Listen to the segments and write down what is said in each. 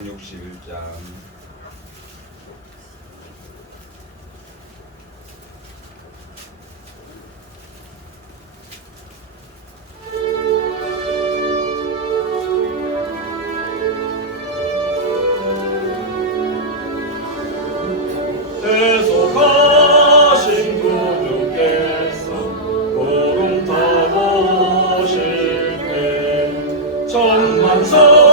61장 계속하신 구주께서 구름 타고 오실 때 천만성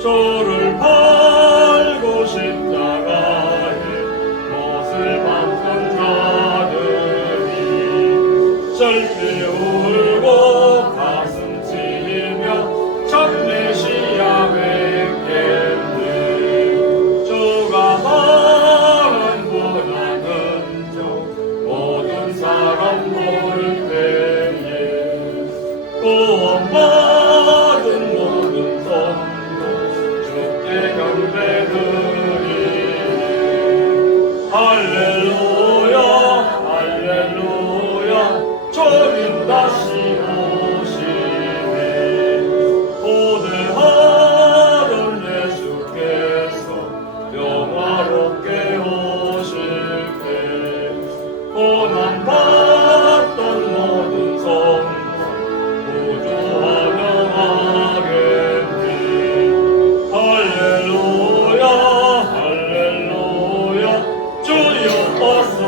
저를 팔고 십자가에 못을 박은 자들이 절대 울고 가슴 치며 참 메시아 뵙겠네. 주가 바란 고난은 저 모든 사람 볼 때에 구원받은 모든 성 할렐루야 할렐루야 주님 다시 오시네. 고대하던 예수께서 영화롭게 오실 때 고난받던 모든 성도 구주 환영하겠네. 할렐루야 할렐루야 주여 어서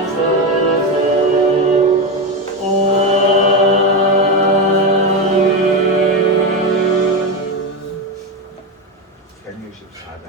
오소서. 아멘. 164장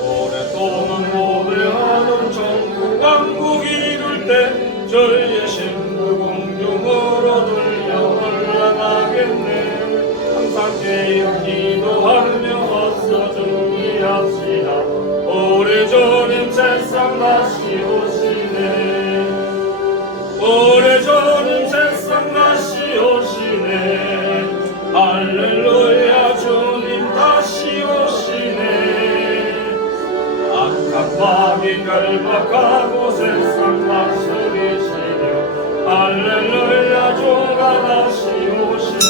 오랫동안 노래하던 천국 왕국 이룰 때 저희의 신부 공중으로 들려 올라가겠네. 항상 깨어 기도하며 어서 준비합시다. 우리 주님 세상 다시 오시네. 우리 주님 세상 다시 오시네. 할렐루야 주님 다시 오시네. 악한 마귀 결박하고 세상 다스리시려 할렐루야 주가 다시 오시네.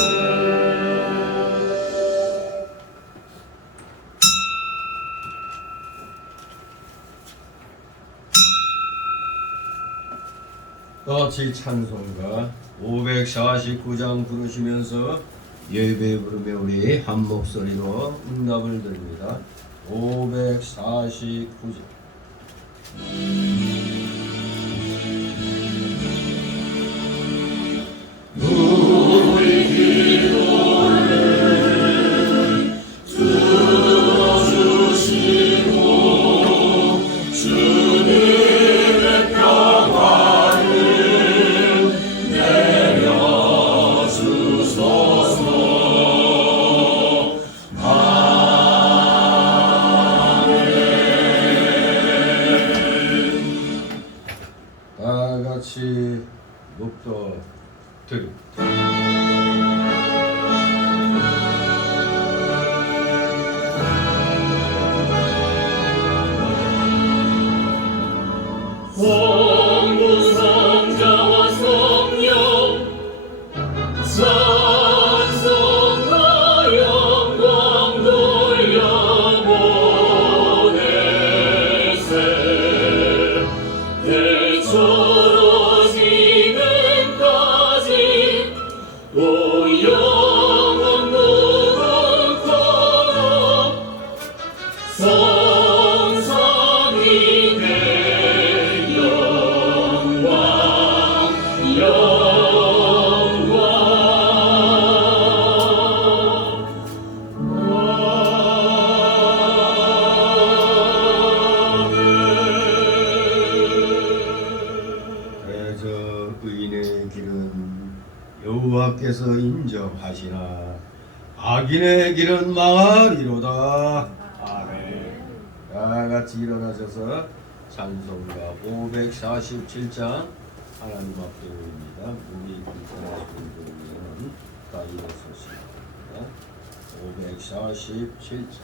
같이 찬송가 549장 부르시면서 예배 부르며 우리 한 목소리로 응답을 드립니다. 549장 우리 기도를 들어주시고 주님의 평화를 내려주소서. 다 같이 묵도 드립니다. 성부 성자와 성령 찬송과 영광 돌려보내세. 대처로 지금까지 의인의 길은 여호와께서 인정하시나 악인의 길은 망하리로다. 아멘. 다 같이 일어나셔서 찬송가 547장 하나님 앞에 올립니다. 우리 불편하신 분들은 다 일어서십니다. 547장.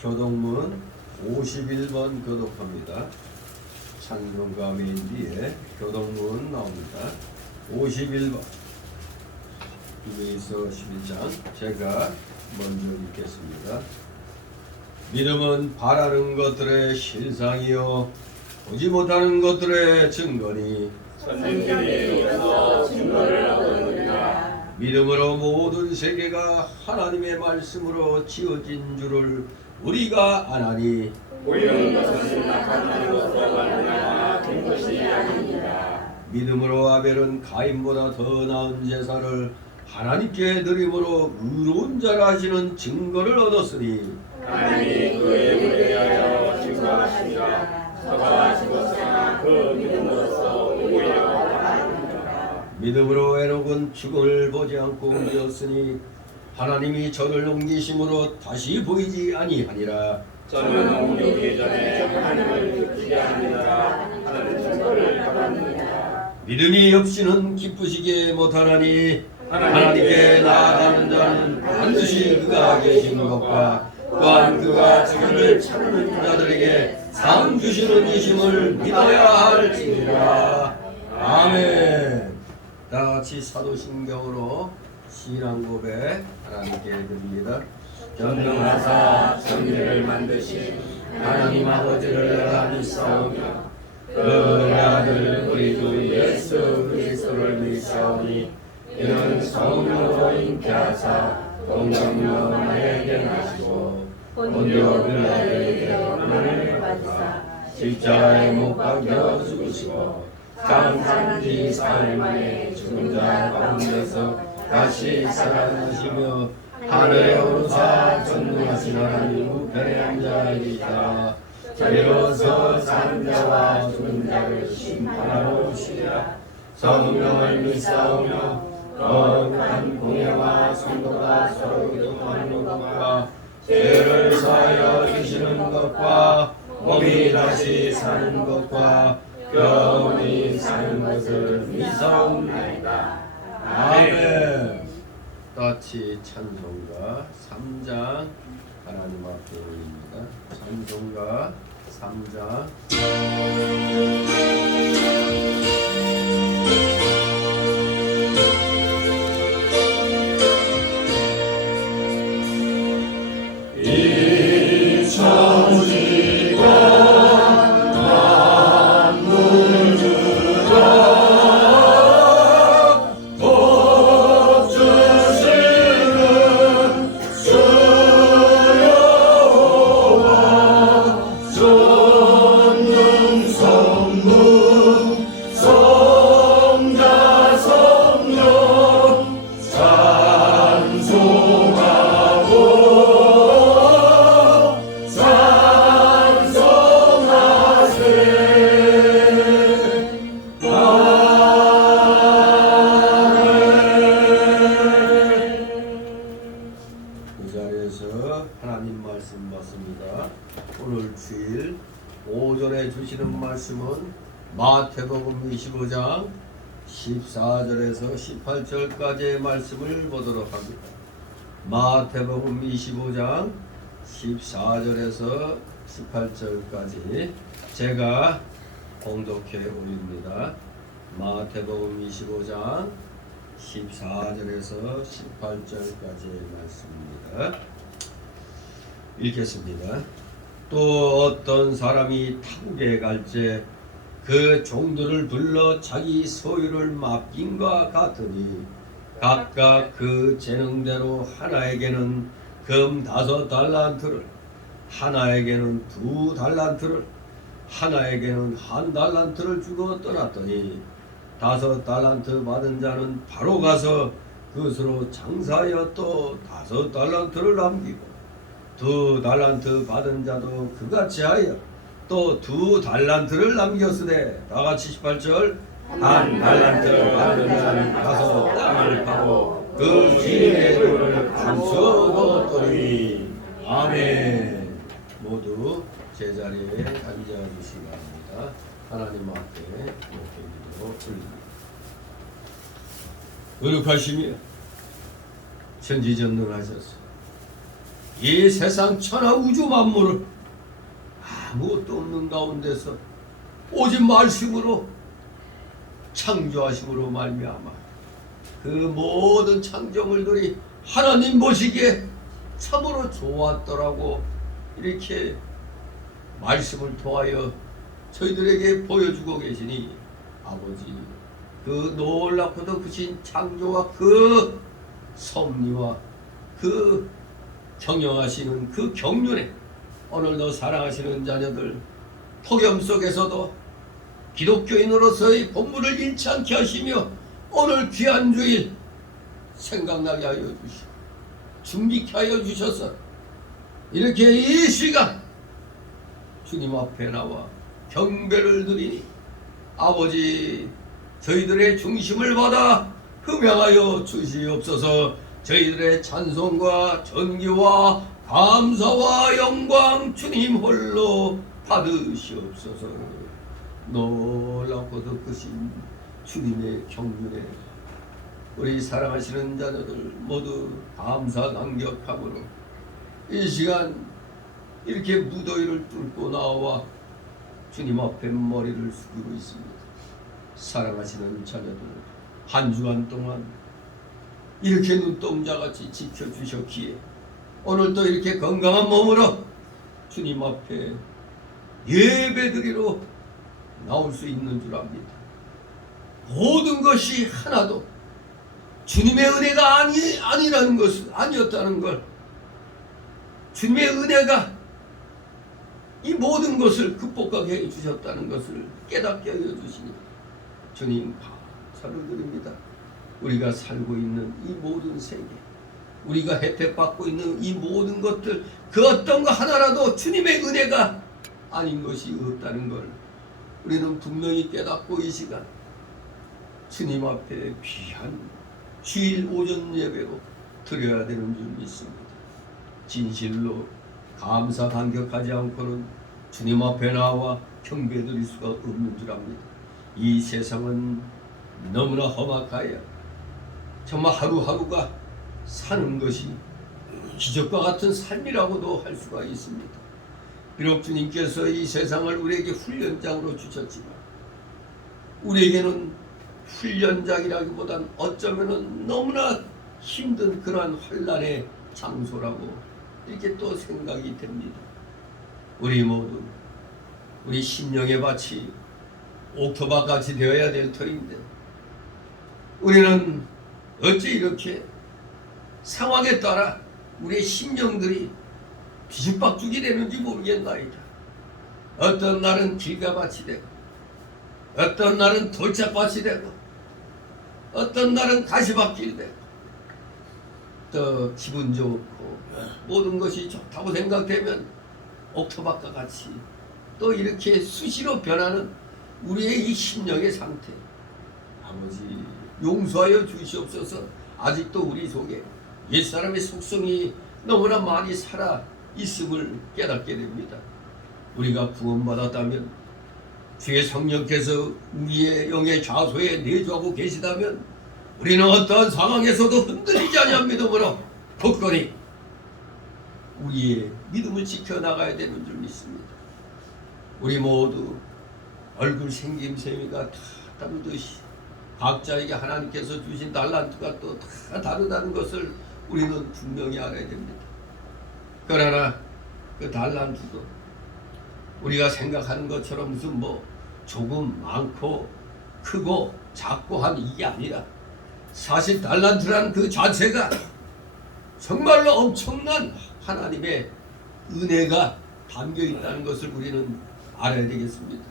교동문 51번 교독합니다. 찬송가 맨 뒤에 교동문 나옵니다. 51번 유베이서 11장 제가 먼저 읽겠습니다. 믿음은 바라는 것들의 실상이요 보지 못하는 것들의 증거니 선진들이 이로써 증거를 얻었느니라. 믿음으로 모든 세계가 하나님의 말씀으로 지어진 줄을 우리가 아나니 보이는 것은 나타나는 것으로 말미암아 된 것이 아닙니다. 믿음으로 아벨은 가인보다 더 나은 제사를 하나님께 드림으로 의로운 자라 하시는 증거를 얻었으니 하나님이 그에 대하여 증거하시니라. 저가 죽었으나 그 믿음으로써 오히려 살아납니다. 믿음으로 에녹은 죽음을 보지 않고 옮겼으니 하나님이 저를 옮기심으로 다시 보이지 아니하니라. 저는 옮기기 전에 하나님을 느끼게 하느니라 하는 증거를 받았느니라. 믿음이 없이는 기쁘시게 못하나니 하나님께 나아가는 자는 반드시 그가 계신 것과 또한 그가 자기를 찾는 자들에게 상 주시는 이심을 믿어야 할지니라. 아멘. 다 같이 사도신경으로 신앙 고백 하나님께 드립니다. 전능하사 천지를 만드신 하나님 아버지를 내가 믿사오며 그 아들 우리 주 예수 그리스도를 믿사오니 이는 성령으로 잉태하사 동정녀 나에게 나시고 본디오 빌라에게 고난을 받으사 십자가에 못 박혀 죽으시고 장사한 지 사흘 만에 죽은 자 가운데서 다시 살아나시며 하늘에 오르사 전능하신 하나님 우편에 앉아계시다. 이로써 산 자와 죽은 자를 심판하러 오시리라. 성령을 믿사오며 거룩한 공예와 성도가 서로 교통하는 것과 죄를 사하여 주시는 것과 몸이 다시 사는 것과 영원히 사는 것을 믿사옵나이다. 아멘. 같이 찬송가 3장 하나님 앞에 올립니다. 찬송가 3장 하나님 말씀 받습니다. 오늘 주일 5절에 주시는 말씀은 마태복음 25장 14절에서 18절까지의 말씀을 보도록 합니다. 마태복음 25장 14절에서 18절까지 제가 봉독해 올립니다. 마태복음 25장 14절에서 18절까지의 말씀입니다. 읽겠습니다. 또 어떤 사람이 타국에 갈때 그 종들을 불러 자기 소유를 맡김과 같으니 각각 그 재능대로 하나에게는 금 5달란트를, 하나에게는 2달란트를, 하나에게는 1달란트를 주고 떠났더니 5달란트 받은 자는 바로 가서 그것으로 장사하여 또 5달란트를 남기고 2달란트 받은 자도 그같이 하여 또 2달란트를 남겼으되 다같이 18절 1달란트를 받은 자는 가서 땅을 파고 그 주인의 돈을 감추어 두었더니. 아멘. 모두 제자리에 앉아주시기 바랍니다. 하나님 앞에 이렇게 기도 올립니다. 의룩하시며 천지전능하셔서 이 세상 천하 우주 만물을 아무것도 없는 가운데서 오직 말씀으로 창조하심으로 말미암아 그 모든 창조물들이 하나님 보시기에 참으로 좋았더라고 이렇게 말씀을 통하여 저희들에게 보여주고 계시니 아버지 그 놀랍고도 크신 창조와 그 섭리와 그 경영하시는 그 경륜에 오늘도 사랑하시는 자녀들 폭염 속에서도 기독교인으로서의 본분을 잃지 않게 하시며 오늘 귀한 주일 생각나게 하여 주시고 준비케 하여 주셔서 이렇게 이 시간 주님 앞에 나와 경배를 드리니 아버지 저희들의 중심을 받아 흠양하여 주시옵소서. 저희들의 찬송과 전기와 감사와 영광 주님 홀로 받으시옵소서. 놀랍고도 크신 주님의 경륜에 우리 사랑하시는 자녀들 모두 감사 감격함으로 이 시간 이렇게 무더위를 뚫고 나와 주님 앞에 머리를 숙이고 있습니다. 사랑하시는 자녀들 한 주간 동안 이렇게 눈동자같이 지켜주셨기에 오늘 또 이렇게 건강한 몸으로 주님 앞에 예배드리러 나올 수 있는 줄 압니다. 모든 것이 하나도 주님의 은혜가 아니라는 것을 아니었다는 걸 주님의 은혜가 이 모든 것을 극복하게 해주셨다는 것을 깨닫게 하여 주시니 주님 감사를 드립니다. 우리가 살고 있는 이 모든 세계 우리가 혜택받고 있는 이 모든 것들 그 어떤 거 하나라도 주님의 은혜가 아닌 것이 없다는 걸 우리는 분명히 깨닫고 이 시간 주님 앞에 귀한 주일 오전 예배로 드려야 되는 줄 믿습니다. 진실로 감사 감격하지 않고는 주님 앞에 나와 경배드릴 수가 없는 줄 압니다. 이 세상은 너무나 험악하여 정말 하루하루가 사는 것이 기적과 같은 삶이라고도 할 수가 있습니다. 비록 주님께서 이 세상을 우리에게 훈련장으로 주셨지만 우리에게는 훈련장이라기보단 어쩌면 너무나 힘든 그러한 환난의 장소라고 이렇게 또 생각이 됩니다. 우리 모두 우리 심령의 밭이 옥토밭같이 되어야 될 터인데 우리는 어찌 이렇게 상황에 따라 우리의 심령들이 뒤죽박죽이 되는지 모르겠나이다. 어떤 날은 길가밭이 되고 어떤 날은 돌짝밭이 되고 어떤 날은 가시밭길이 되고 또 기분 좋고 모든 것이 좋다고 생각되면 옥토밭과 같이 또 이렇게 수시로 변하는 우리의 이 심령의 상태 아버지 용서하여 주시옵소서. 아직도 우리 속에 옛사람의 속성이 너무나 많이 살아 있음을 깨닫게 됩니다. 우리가 구원받았다면 주의 성령께서 우리의 영의 좌소에 내주하고 계시다면 우리는 어떠한 상황에서도 흔들리지 아니한 믿음으로 굳건히 우리의 믿음을 지켜나가야 되는 줄 믿습니다. 우리 모두 얼굴 생김새가 다 다르듯이 각자에게 하나님께서 주신 달란트가 또 다 다르다는 것을 우리는 분명히 알아야 됩니다. 그러나 그 달란트도 우리가 생각하는 것처럼 무슨 뭐 조금 많고 크고 작고 한 이게 아니라 사실 달란트란 그 자체가 정말로 엄청난 하나님의 은혜가 담겨 있다는 것을 우리는 알아야 되겠습니다.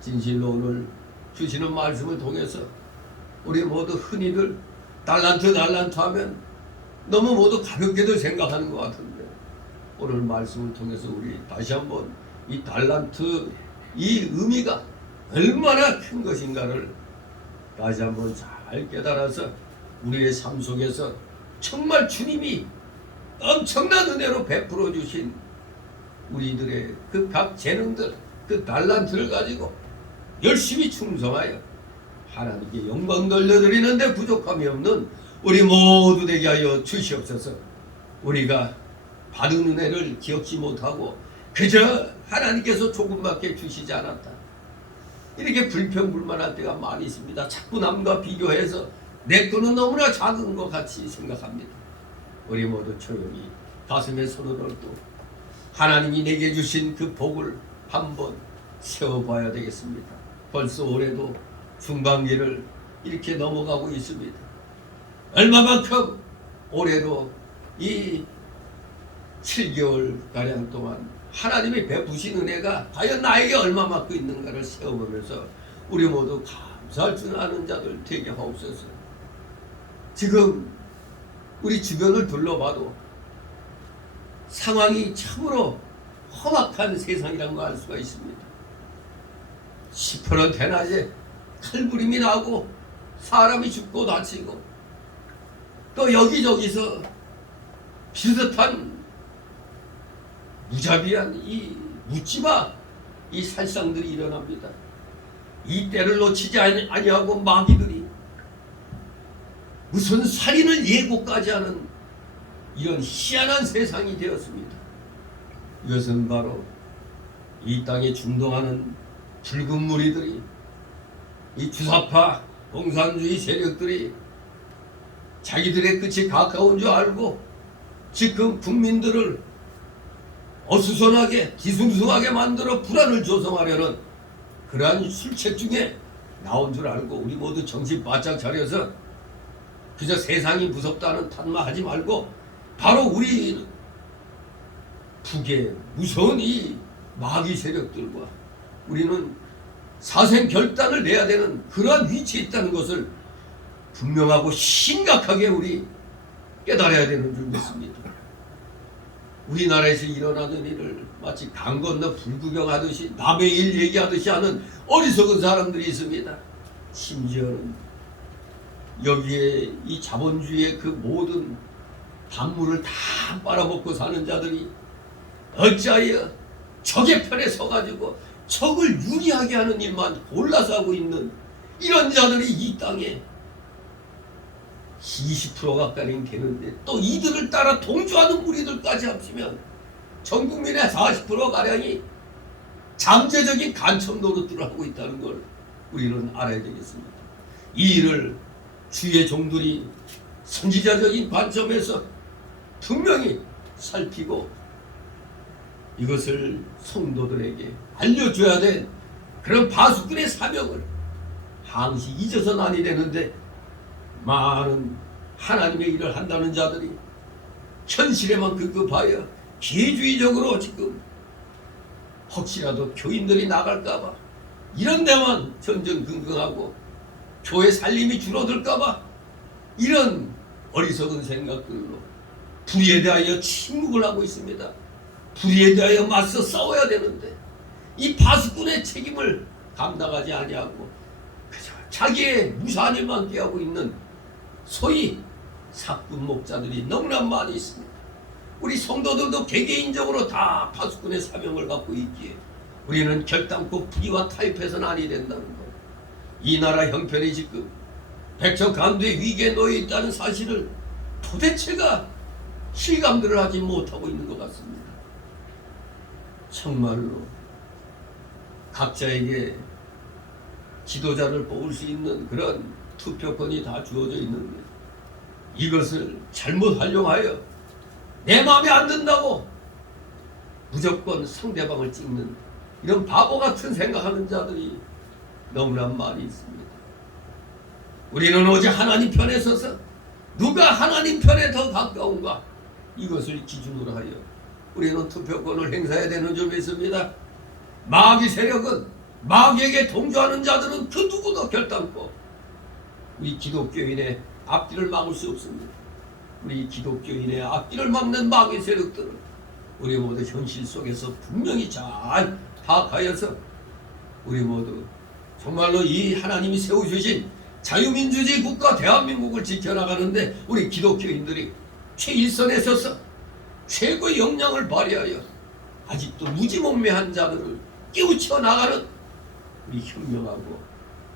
진실로 오늘 주시는 말씀을 통해서 우리 모두 흔히들 달란트 하면 너무 모두 가볍게도 생각하는 것 같은데, 오늘 말씀을 통해서 우리 다시 한번 이 달란트 이 의미가 얼마나 큰 것인가를 다시 한번 잘 깨달아서 우리의 삶 속에서 정말 주님이 엄청난 은혜로 베풀어 주신 우리들의 그 각 재능들, 그 달란트를 가지고 열심히 충성하여 하나님께 영광 돌려드리는데 부족함이 없는 우리 모두 되게 하여 주시옵소서. 우리가 받은 은혜를 기억지 못하고 그저 하나님께서 조금밖에 주시지 않았다, 이렇게 불평불만할 때가 많이 있습니다. 자꾸 남과 비교해서 내 거는 너무나 작은 것 같이 생각합니다. 우리 모두 조용히 가슴에 손을 얹고 하나님이 내게 주신 그 복을 한번 세워봐야 되겠습니다. 벌써 올해도 중반기를 이렇게 넘어가고 있습니다. 얼마만큼 올해도 이 7개월가량 동안 하나님이 베푸신 은혜가 과연 나에게 얼마만큼 있는가를 세워보면서 우리 모두 감사할 줄 아는 자들 되게 하옵소서. 지금 우리 주변을 둘러봐도 상황이 참으로 험악한 세상이라는 걸 알 수가 있습니다. 시퍼런 대낮에 칼부림이 나고 사람이 죽고 다치고 또 여기저기서 비슷한 무자비한 이 묻지마 이 살상들이 일어납니다. 이 때를 놓치지 아니하고 마귀들이 무슨 살인을 예고까지 하는 이런 희한한 세상이 되었습니다. 이것은 바로 이 땅에 중동하는 붉은 무리들이, 이 주사파 공산주의 세력들이 자기들의 끝이 가까운 줄 알고 지금 국민들을 어수선하게 뒤숭숭하게 만들어 불안을 조성하려는 그러한 술책 중에 나온 줄 알고 우리 모두 정신 바짝 차려서 그저 세상이 무섭다는 탓만 하지 말고 바로 우리 북의 무서운 이 마귀 세력들과 우리는 사생 결단을 내야 되는 그러한 위치에 있다는 것을 분명하고 심각하게 우리 깨달아야 되는 줄 믿습니다. 우리나라에서 일어나는 일을 마치 강 건너 불구경하듯이 남의 일 얘기하듯이 하는 어리석은 사람들이 있습니다. 심지어는 여기에 이 자본주의의 그 모든 단물을 다 빨아먹고 사는 자들이 어찌하여 적의 편에 서가지고 적을 유리하게 하는 일만 골라서 하고 있는 이런 자들이 이 땅에 20% 가까이 되는데 또 이들을 따라 동조하는 무리들까지 합치면 전 국민의 40%가량이 잠재적인 간첩 노릇들을 하고 있다는 걸 우리는 알아야 되겠습니다. 이 일을 주의 종들이 선지자적인 관점에서 분명히 살피고 이것을 성도들에게 알려줘야 된 그런 바수꾼의 사명을 항시 잊어서는 아니 되는데, 많은 하나님의 일을 한다는 자들이 현실에만 급급하여 기회주의적으로 지금 혹시라도 교인들이 나갈까봐 이런 데만 전전긍긍하고 교회 살림이 줄어들까봐 이런 어리석은 생각들로 불의에 대하여 침묵을 하고 있습니다. 불의에 대하여 맞서 싸워야 되는데 이 바수꾼의 책임을 감당하지 아니하고 그저 자기의 무사한 일만 꾀하고 있는 소위 사꾼 목자들이 너무나 많이 있습니다. 우리 성도들도 개개인적으로 다 바수꾼의 사명을 갖고 있기에 우리는 결단코 불의와 타협해서는 아니 된다는 것. 이 나라 형편이 지금 백척간두의 위기에 놓여 있다는 사실을 도대체가 실감들을 하지 못하고 있는 것 같습니다. 정말로 각자에게 지도자를 뽑을 수 있는 그런 투표권이 다 주어져 있는데 이것을 잘못 활용하여 내 마음에 안 든다고 무조건 상대방을 찍는 이런 바보 같은 생각하는 자들이 너무나 많이 있습니다. 우리는 오직 하나님 편에 서서 누가 하나님 편에 더 가까운가 이것을 기준으로 하여 우리는 투표권을 행사해야 되는 줄 믿습니다. 마귀 세력은 마귀에게 동조하는 자들은 그 누구도 결단코 우리 기독교인의 앞길을 막을 수 없습니다. 우리 기독교인의 앞길을 막는 마귀 세력들을 우리 모두 현실 속에서 분명히 잘 파악하여서 우리 모두 정말로 이 하나님이 세워주신 자유민주주의 국가 대한민국을 지켜나가는데 우리 기독교인들이 최일선에 서서 최고의 역량을 발휘하여 아직도 무지몽매한 자들을 깨우쳐 나가는 우리 현명하고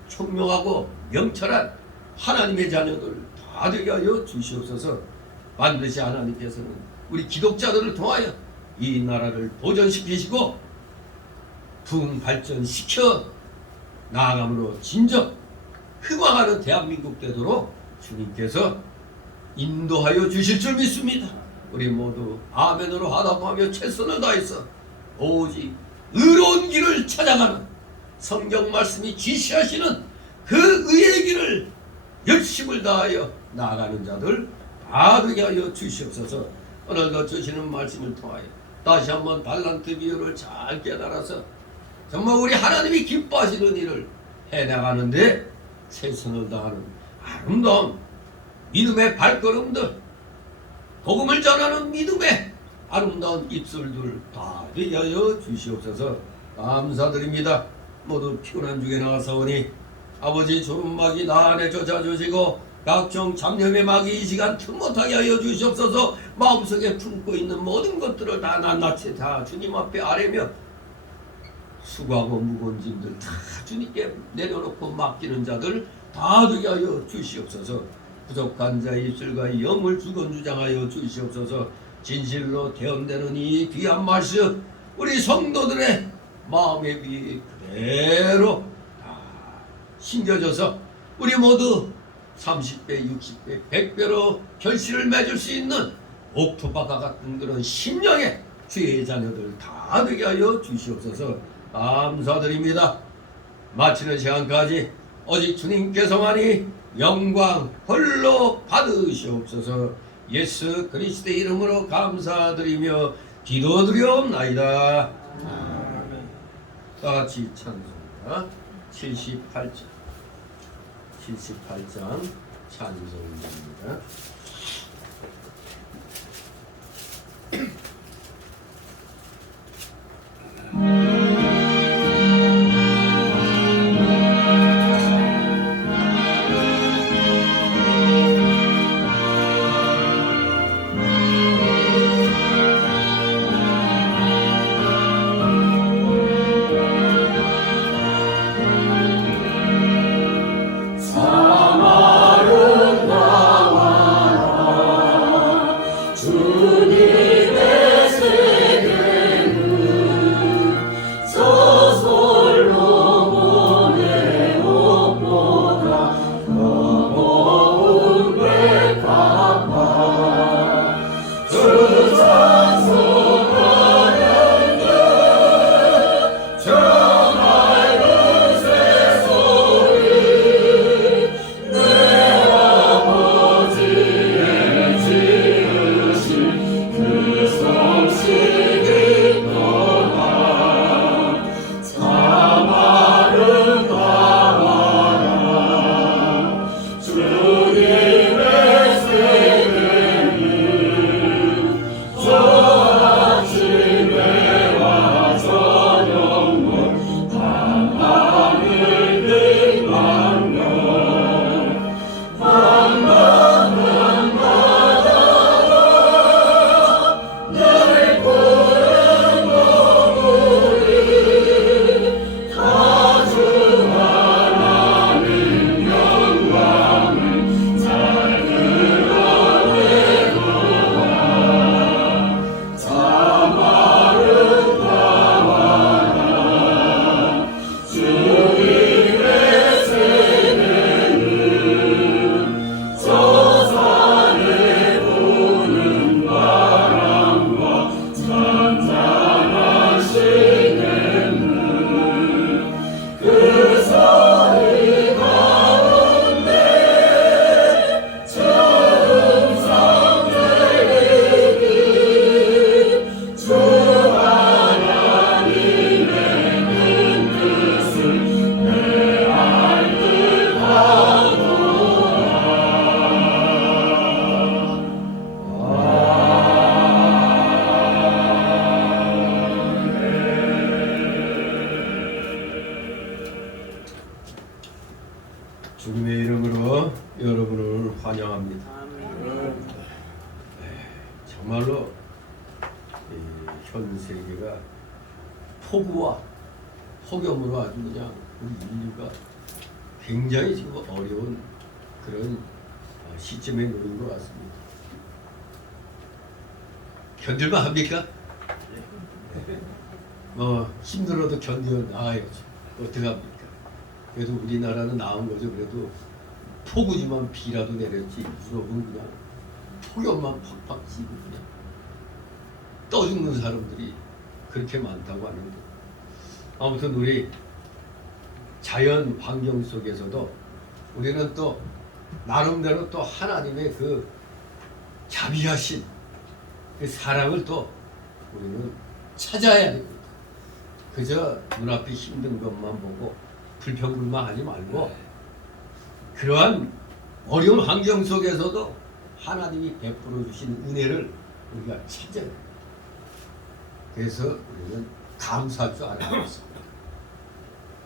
총명하고 명철한 하나님의 자녀들 다 되게 하여 주시옵소서. 반드시 하나님께서는 우리 기독자들을 통하여 이 나라를 보존시키시고 부흥 발전시켜 나아감으로 진정 흥왕하는 대한민국 되도록 주님께서 인도하여 주실 줄 믿습니다. 우리 모두 아멘으로 화답하며 최선을 다해서 오직 의로운 길을 찾아가는 성경 말씀이 지시하시는 그 의의 길을 열심을 다하여 나아가는 자들 다 되게 하여 주시옵소서. 오늘도 주시는 말씀을 통하여 다시 한번 달란트 비유를 잘 깨달아서 정말 우리 하나님이 기뻐하시는 일을 해나가는데 최선을 다하는 아름다운 믿음의 발걸음들, 복음을 전하는 믿음의 아름다운 입술들 다 되게 하여 주시옵소서. 감사드립니다. 모두 피곤한 중에 나와서오니 아버지 주름막이 나 안에 쫓아주시고 각종 잡념의 막이 이 시간 틈 못하게 하여 주시옵소서. 마음속에 품고 있는 모든 것들을 다 낱낱이 다 주님 앞에 아뢰며 수고하고 무거운 짐들 다 주님께 내려놓고 맡기는 자들 다 되게 하여 주시옵소서. 부족한 자의 입술과 영을 주건주장하여 주시옵소서. 진실로 대언되는 이 귀한 말씀 우리 성도들의 마음에 위에 그대로 다 심겨져서 우리 모두 30배, 60배, 100배로 결실을 맺을 수 있는 옥토바가 같은 그런 심령의 주의 자녀들 다 되게 하여 주시옵소서. 감사드립니다. 마치는 시간까지 오직 주님께서만이 영광 홀로 받으시옵소서. 예수 그리스도의 이름으로 감사드리며 기도드리옵나이다. 아멘. 다같이 찬송가 78장 찬송입니다. 정말로 현 세계가 폭우와 폭염으로 아주 그냥 우리 인류가 굉장히 지금 어려운 그런 시점에 놓인 것 같습니다. 견딜만 합니까? 힘들어도 견뎌 나가야죠. 어떡합니까? 그래도 우리나라는 나은 거죠. 그래도 폭우지만 비라도 내렸지 유럽은 그냥 폭염만 팍팍 찌고 그냥 떠 죽는 사람들이 그렇게 많다고 하는데, 아무튼 우리 자연 환경 속에서도 우리는 또 나름대로 또 하나님의 그 자비하신 그 사랑을 또 우리는 찾아야 됩니다. 그저 눈앞이 힘든 것만 보고 불평불만하지 말고 그러한 어려운 환경 속에서도 하나님이 베풀어 주신 은혜를 우리가 찾아야 됩니다. 그래서 우리는 감사할 줄 알아야 합니다.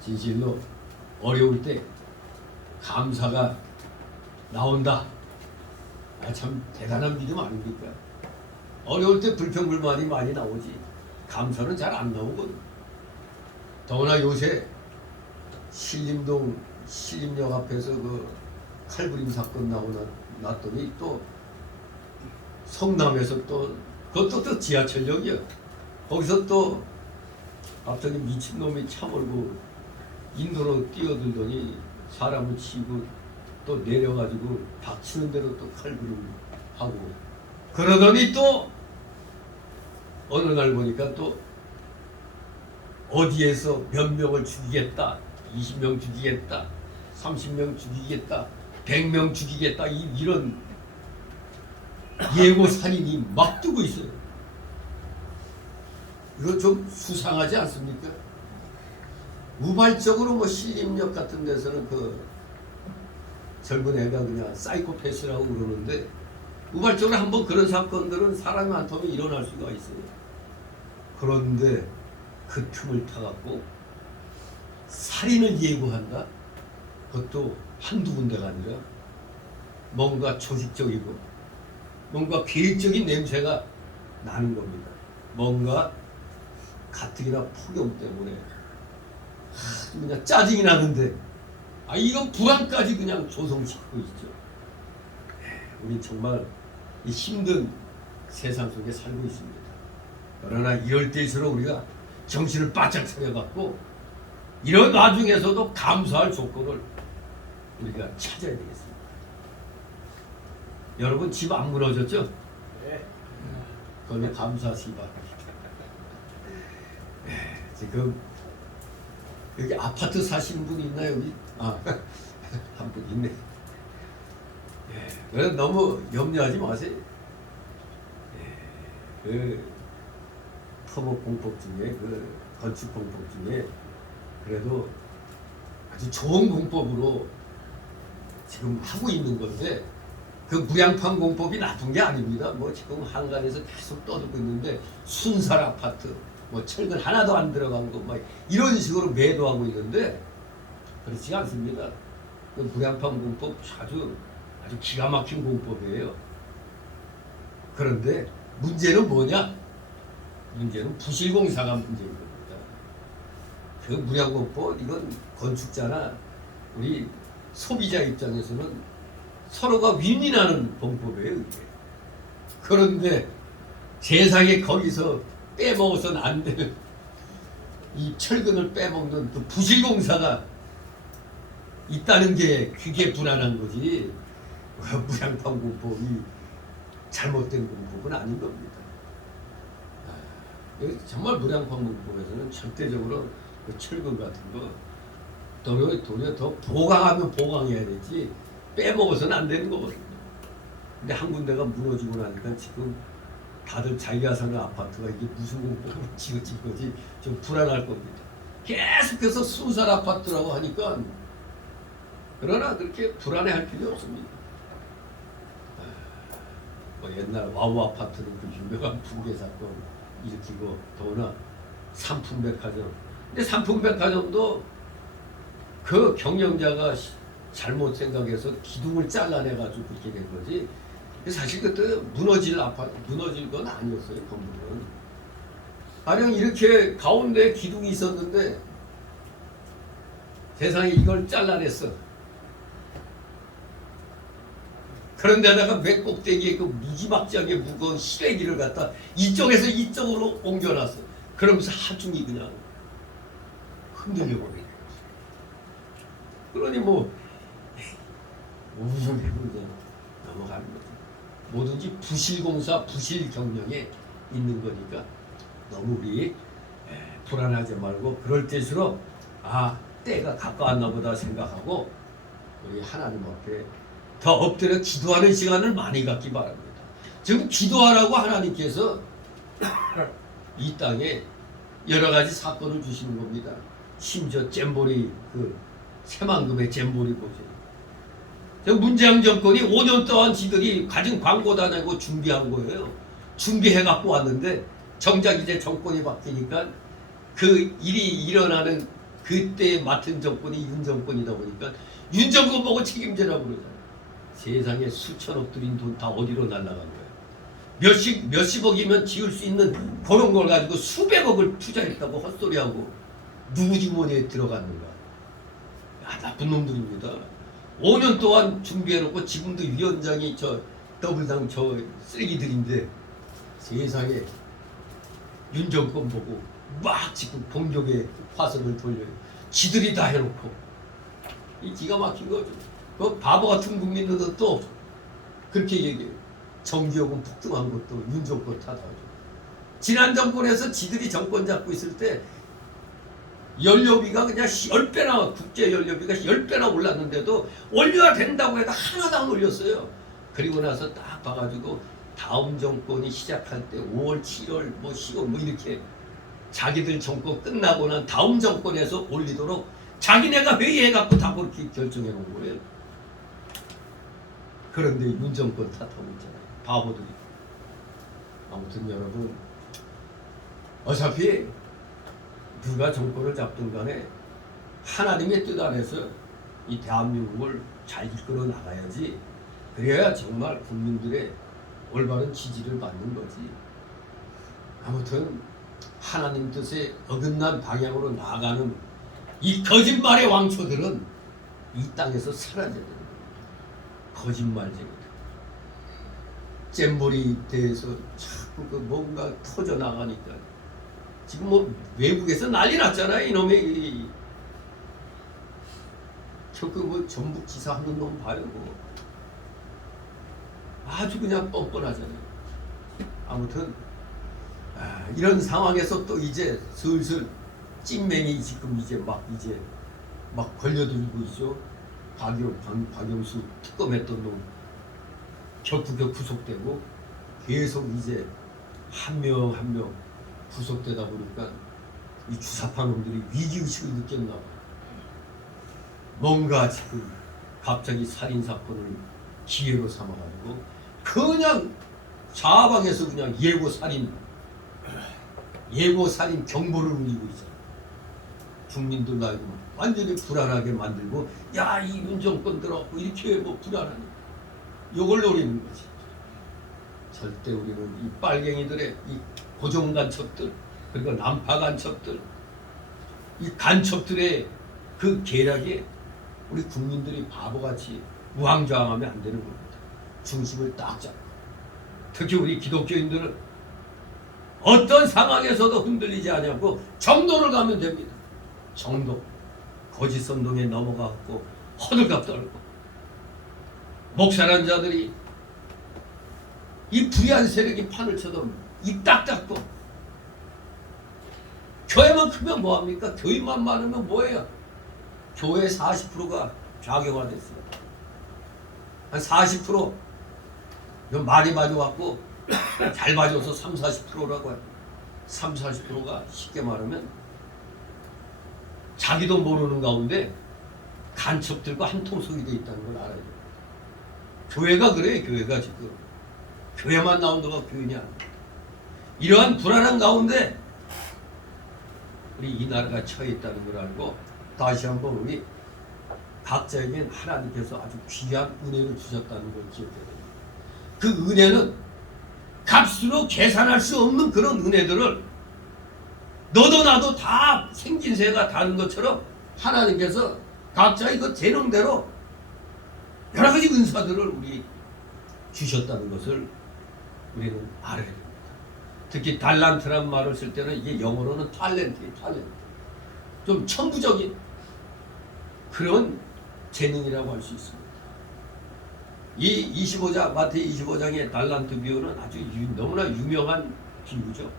진실로 어려울 때 감사가 나온다. 참 대단한 믿음 아닙니까? 어려울 때 불평불만이 많이 나오지 감사는 잘 안 나오거든. 더구나 요새 신림동 신림역 앞에서 그 칼부림 사건 났더니 또 성남에서 또 그것도 또 지하철역이야. 거기서 또 갑자기 미친놈이 차 몰고 인도로 뛰어들더니 사람을 치고 또 내려가지고 닥치는 대로 또 칼부림 하고 그러더니 또 어느 날 보니까 또 어디에서 몇 명을 죽이겠다, 20명 죽이겠다, 30명 죽이겠다, 100명 죽이겠다, 이런 예고 살인이 막 뜨고 있어요. 이거 좀 수상하지 않습니까? 우발적으로 뭐 신림역 같은 데서는 그 젊은 애가 그냥 사이코패스라고 그러는데 우발적으로 한번 그런 사건들은 사람이 많다면 일어날 수가 있어요. 그런데 그 틈을 타갖고 살인을 예고한다? 그것도 한두 군데가 아니라 뭔가 조직적이고 뭔가 계획적인 냄새가 나는 겁니다. 뭔가 가뜩이나 폭염 때문에 그냥 짜증이 나는데 이건 불안까지 그냥 조성시키고 있죠. 우린 정말 이 힘든 세상 속에 살고 있습니다. 그러나 이럴 때일수록 우리가 정신을 바짝 차려갖고 이런 와중에서도 감사할 조건을 우리가 찾아야 되겠습니다. 여러분 집 안 무너졌죠? 네. 그거는 감사하시기 바랍니다. 지금 여기 아파트 사시는 분이 있나요? 여기? 한 분 있네. 그래서 너무 염려하지 마세요. 그 토목공법 중에 그 건축공법 중에 그래도 아주 좋은 공법으로 지금 하고 있는 건데 그 무양판 공법이 나쁜 게 아닙니다. 뭐 지금 한간에서 계속 떠들고 있는데 순살 아파트 뭐 철근 하나도 안 들어간 거 막 이런 식으로 매도하고 있는데 그렇지 않습니다. 그 무양판 공법 아주 기가 막힌 공법이에요. 그런데 문제는 뭐냐? 문제는 부실공사가 문제인 겁니다. 그 무양공법 이건 건축자나 우리 소비자 입장에서는 서로가 윈윈하는 공법이에요. 이게. 그런데 세상에 거기서 빼먹어서는 안 되는 이 철근을 빼먹는 그 부실공사가 있다는 게 그게 불안한 거지. 무양판 공법이 잘못된 공법은 아닌 겁니다. 정말 무양판 공법에서는 절대적으로 그 철근 같은 거 도리어 더 보강하면 보강해야 되지 빼먹어서는 안 되는 거거든요. 근데 한 군데가 무너지고 나니까 지금 다들 자기가 사는 아파트가 이게 무슨 공법으로 지어진 거지 좀 불안할 겁니다. 계속해서 순살 아파트라고 하니까 그러나 그렇게 불안해할 필요 없습니다. 뭐 옛날 와우 아파트는 그 유명한 붕괴 사건 일으키고 더구나 삼풍백화점. 근데 삼풍백화점도 그 경영자가 잘못 생각해서 기둥을 잘라내가지고 그렇게 된 거지 사실 그때 무너질 건 아니었어요. 건물은. 가령 이렇게 가운데 기둥이 있었는데 세상에 이걸 잘라냈어. 그런데다가 맨 꼭대기에 그 무지막지하게 무거운 시래기를 갖다 이쪽에서 이쪽으로 옮겨놨어. 그러면서 하중이 그냥 흔들려버리는 거지. 그러니 뭐 우중에 그냥 넘어가는 거지. 뭐든지 부실공사, 부실경영에 있는 거니까 너무 우리 불안하지 말고 그럴 때일수록 때가 가까웠나 보다 생각하고 우리 하나님 앞에 더 엎드려 기도하는 시간을 많이 갖기 바랍니다. 지금 기도하라고 하나님께서 이 땅에 여러 가지 사건을 주시는 겁니다. 심지어 잼버리 새만금의 잼버리 보세요. 문재인 정권이 5년 동안 지들이 가진 광고도 안 하고 준비한 거예요. 준비해 갖고 왔는데 정작 이제 정권이 바뀌니까 그 일이 일어나는 그때 맡은 정권이 윤 정권이다 보니까 윤 정권 보고 책임지라고 그러잖아요. 세상에 수천억 들인 돈 다 어디로 날아간 거예요. 몇십억이면 지을 수 있는 그런 걸 가지고 수백억을 투자했다고 헛소리하고 누구 주머니에 들어갔는가. 나쁜 놈들입니다. 5년 동안 준비해놓고 지금도 위원장이 더불당 쓰레기들인데 세상에 윤 정권 보고 막 지금 공격의 화살을 돌려요. 지들이 다 해놓고 이 기가 막힌 거죠. 그 바보 같은 국민들도 또 그렇게 얘기해요. 전기요금 폭등한 것도 윤 정권 탓하죠. 지난 정권에서 지들이 정권 잡고 있을 때 연료비가 그냥 10배나 국제 연료비가 10배나 올랐는데도 원료화 된다고 해도 하나도 안 올렸어요. 그리고 나서 딱 봐가지고 다음 정권이 시작할 때 5월, 7월, 10월 이렇게 자기들 정권 끝나고 난 다음 정권에서 올리도록 자기네가 회의해갖고 다 그렇게 결정해 놓은 거예요. 그런데 윤 정권 탓하고 있잖아요. 바보들이. 아무튼 여러분 어차피 누가 정권을 잡든 간에 하나님의 뜻 안에서 이 대한민국을 잘 이끌어 나가야지. 그래야 정말 국민들의 올바른 지지를 받는 거지. 아무튼 하나님 뜻에 어긋난 방향으로 나아가는 이 거짓말의 왕초들은 이 땅에서 사라져야 되는 겁니다. 거짓말쟁이들. 잼버리 대해서 자꾸 뭔가 터져 나가니까 지금 뭐 외국에서 난리 났잖아요. 이놈의 뭐 전북 지사 하는 놈 봐요. 뭐. 아주 그냥 뻔뻔하잖아요. 아무튼 이런 상황에서 또 이제 슬슬 찐맹이 지금 이제 막 걸려들고 있죠. 박영수 특검했던 놈 격구격 구속되고 계속 이제 한 명 한 명 구속되다 보니까 이 주사파 놈들이 위기의식을 느꼈나 봐요. 뭔가 지금 갑자기 살인사건을 기회로 삼아가지고 그냥 사방에서 그냥 예고살인 경보를 울리고 있어요. 국민들 알고 완전히 불안하게 만들고 이 윤 정권 들어갖고 이렇게 뭐 불안하네. 요걸 노리는 거지. 절대 우리는 이 빨갱이들의 이 고정간첩들 그리고 난파간첩들 이 간첩들의 그 계략에 우리 국민들이 바보같이 우왕좌왕하면 안 되는 겁니다. 중심을 딱 잡고 특히 우리 기독교인들은 어떤 상황에서도 흔들리지 않고 정도를 가면 됩니다. 정도. 거짓 선동에 넘어가고 허들갑 떨고 목사란 자들이 이 불의한 세력이 판을 쳐도 입 딱 닫고 교회만 크면 뭐합니까? 교인만 많으면 뭐예요? 교회 40%가 좌경화됐어요. 한 40% 많이 봐줘갖고 잘 봐줘서 30-40%라고 해요. 30-40%가 쉽게 말하면 자기도 모르는 가운데 간첩들과 한통속이 돼 있다는 걸 알아야 돼요. 교회가 그래. 교회가 지금 교회만 나온다고 교인이 아니야. 이러한 불안한 가운데 우리 이 나라가 처해 있다는 걸 알고 다시 한번 우리 각자에겐 하나님께서 아주 귀한 은혜를 주셨다는 걸 기억해야 됩니다. 그 은혜는 값으로 계산할 수 없는 그런 은혜들을 너도 나도 다 생긴새가 다른 것처럼 하나님께서 각자의 그 재능대로 여러 가지 은사들을 우리 주셨다는 것을 우리는 알아야 됩니다. 특히 달란트란 말을 쓸 때는 이게 영어로는 탤런트예요. 탤런트. 좀 천부적인 그런 재능이라고 할 수 있습니다. 이 25장 마태의 25장의 달란트 비유는 아주 너무나 유명한 비유죠.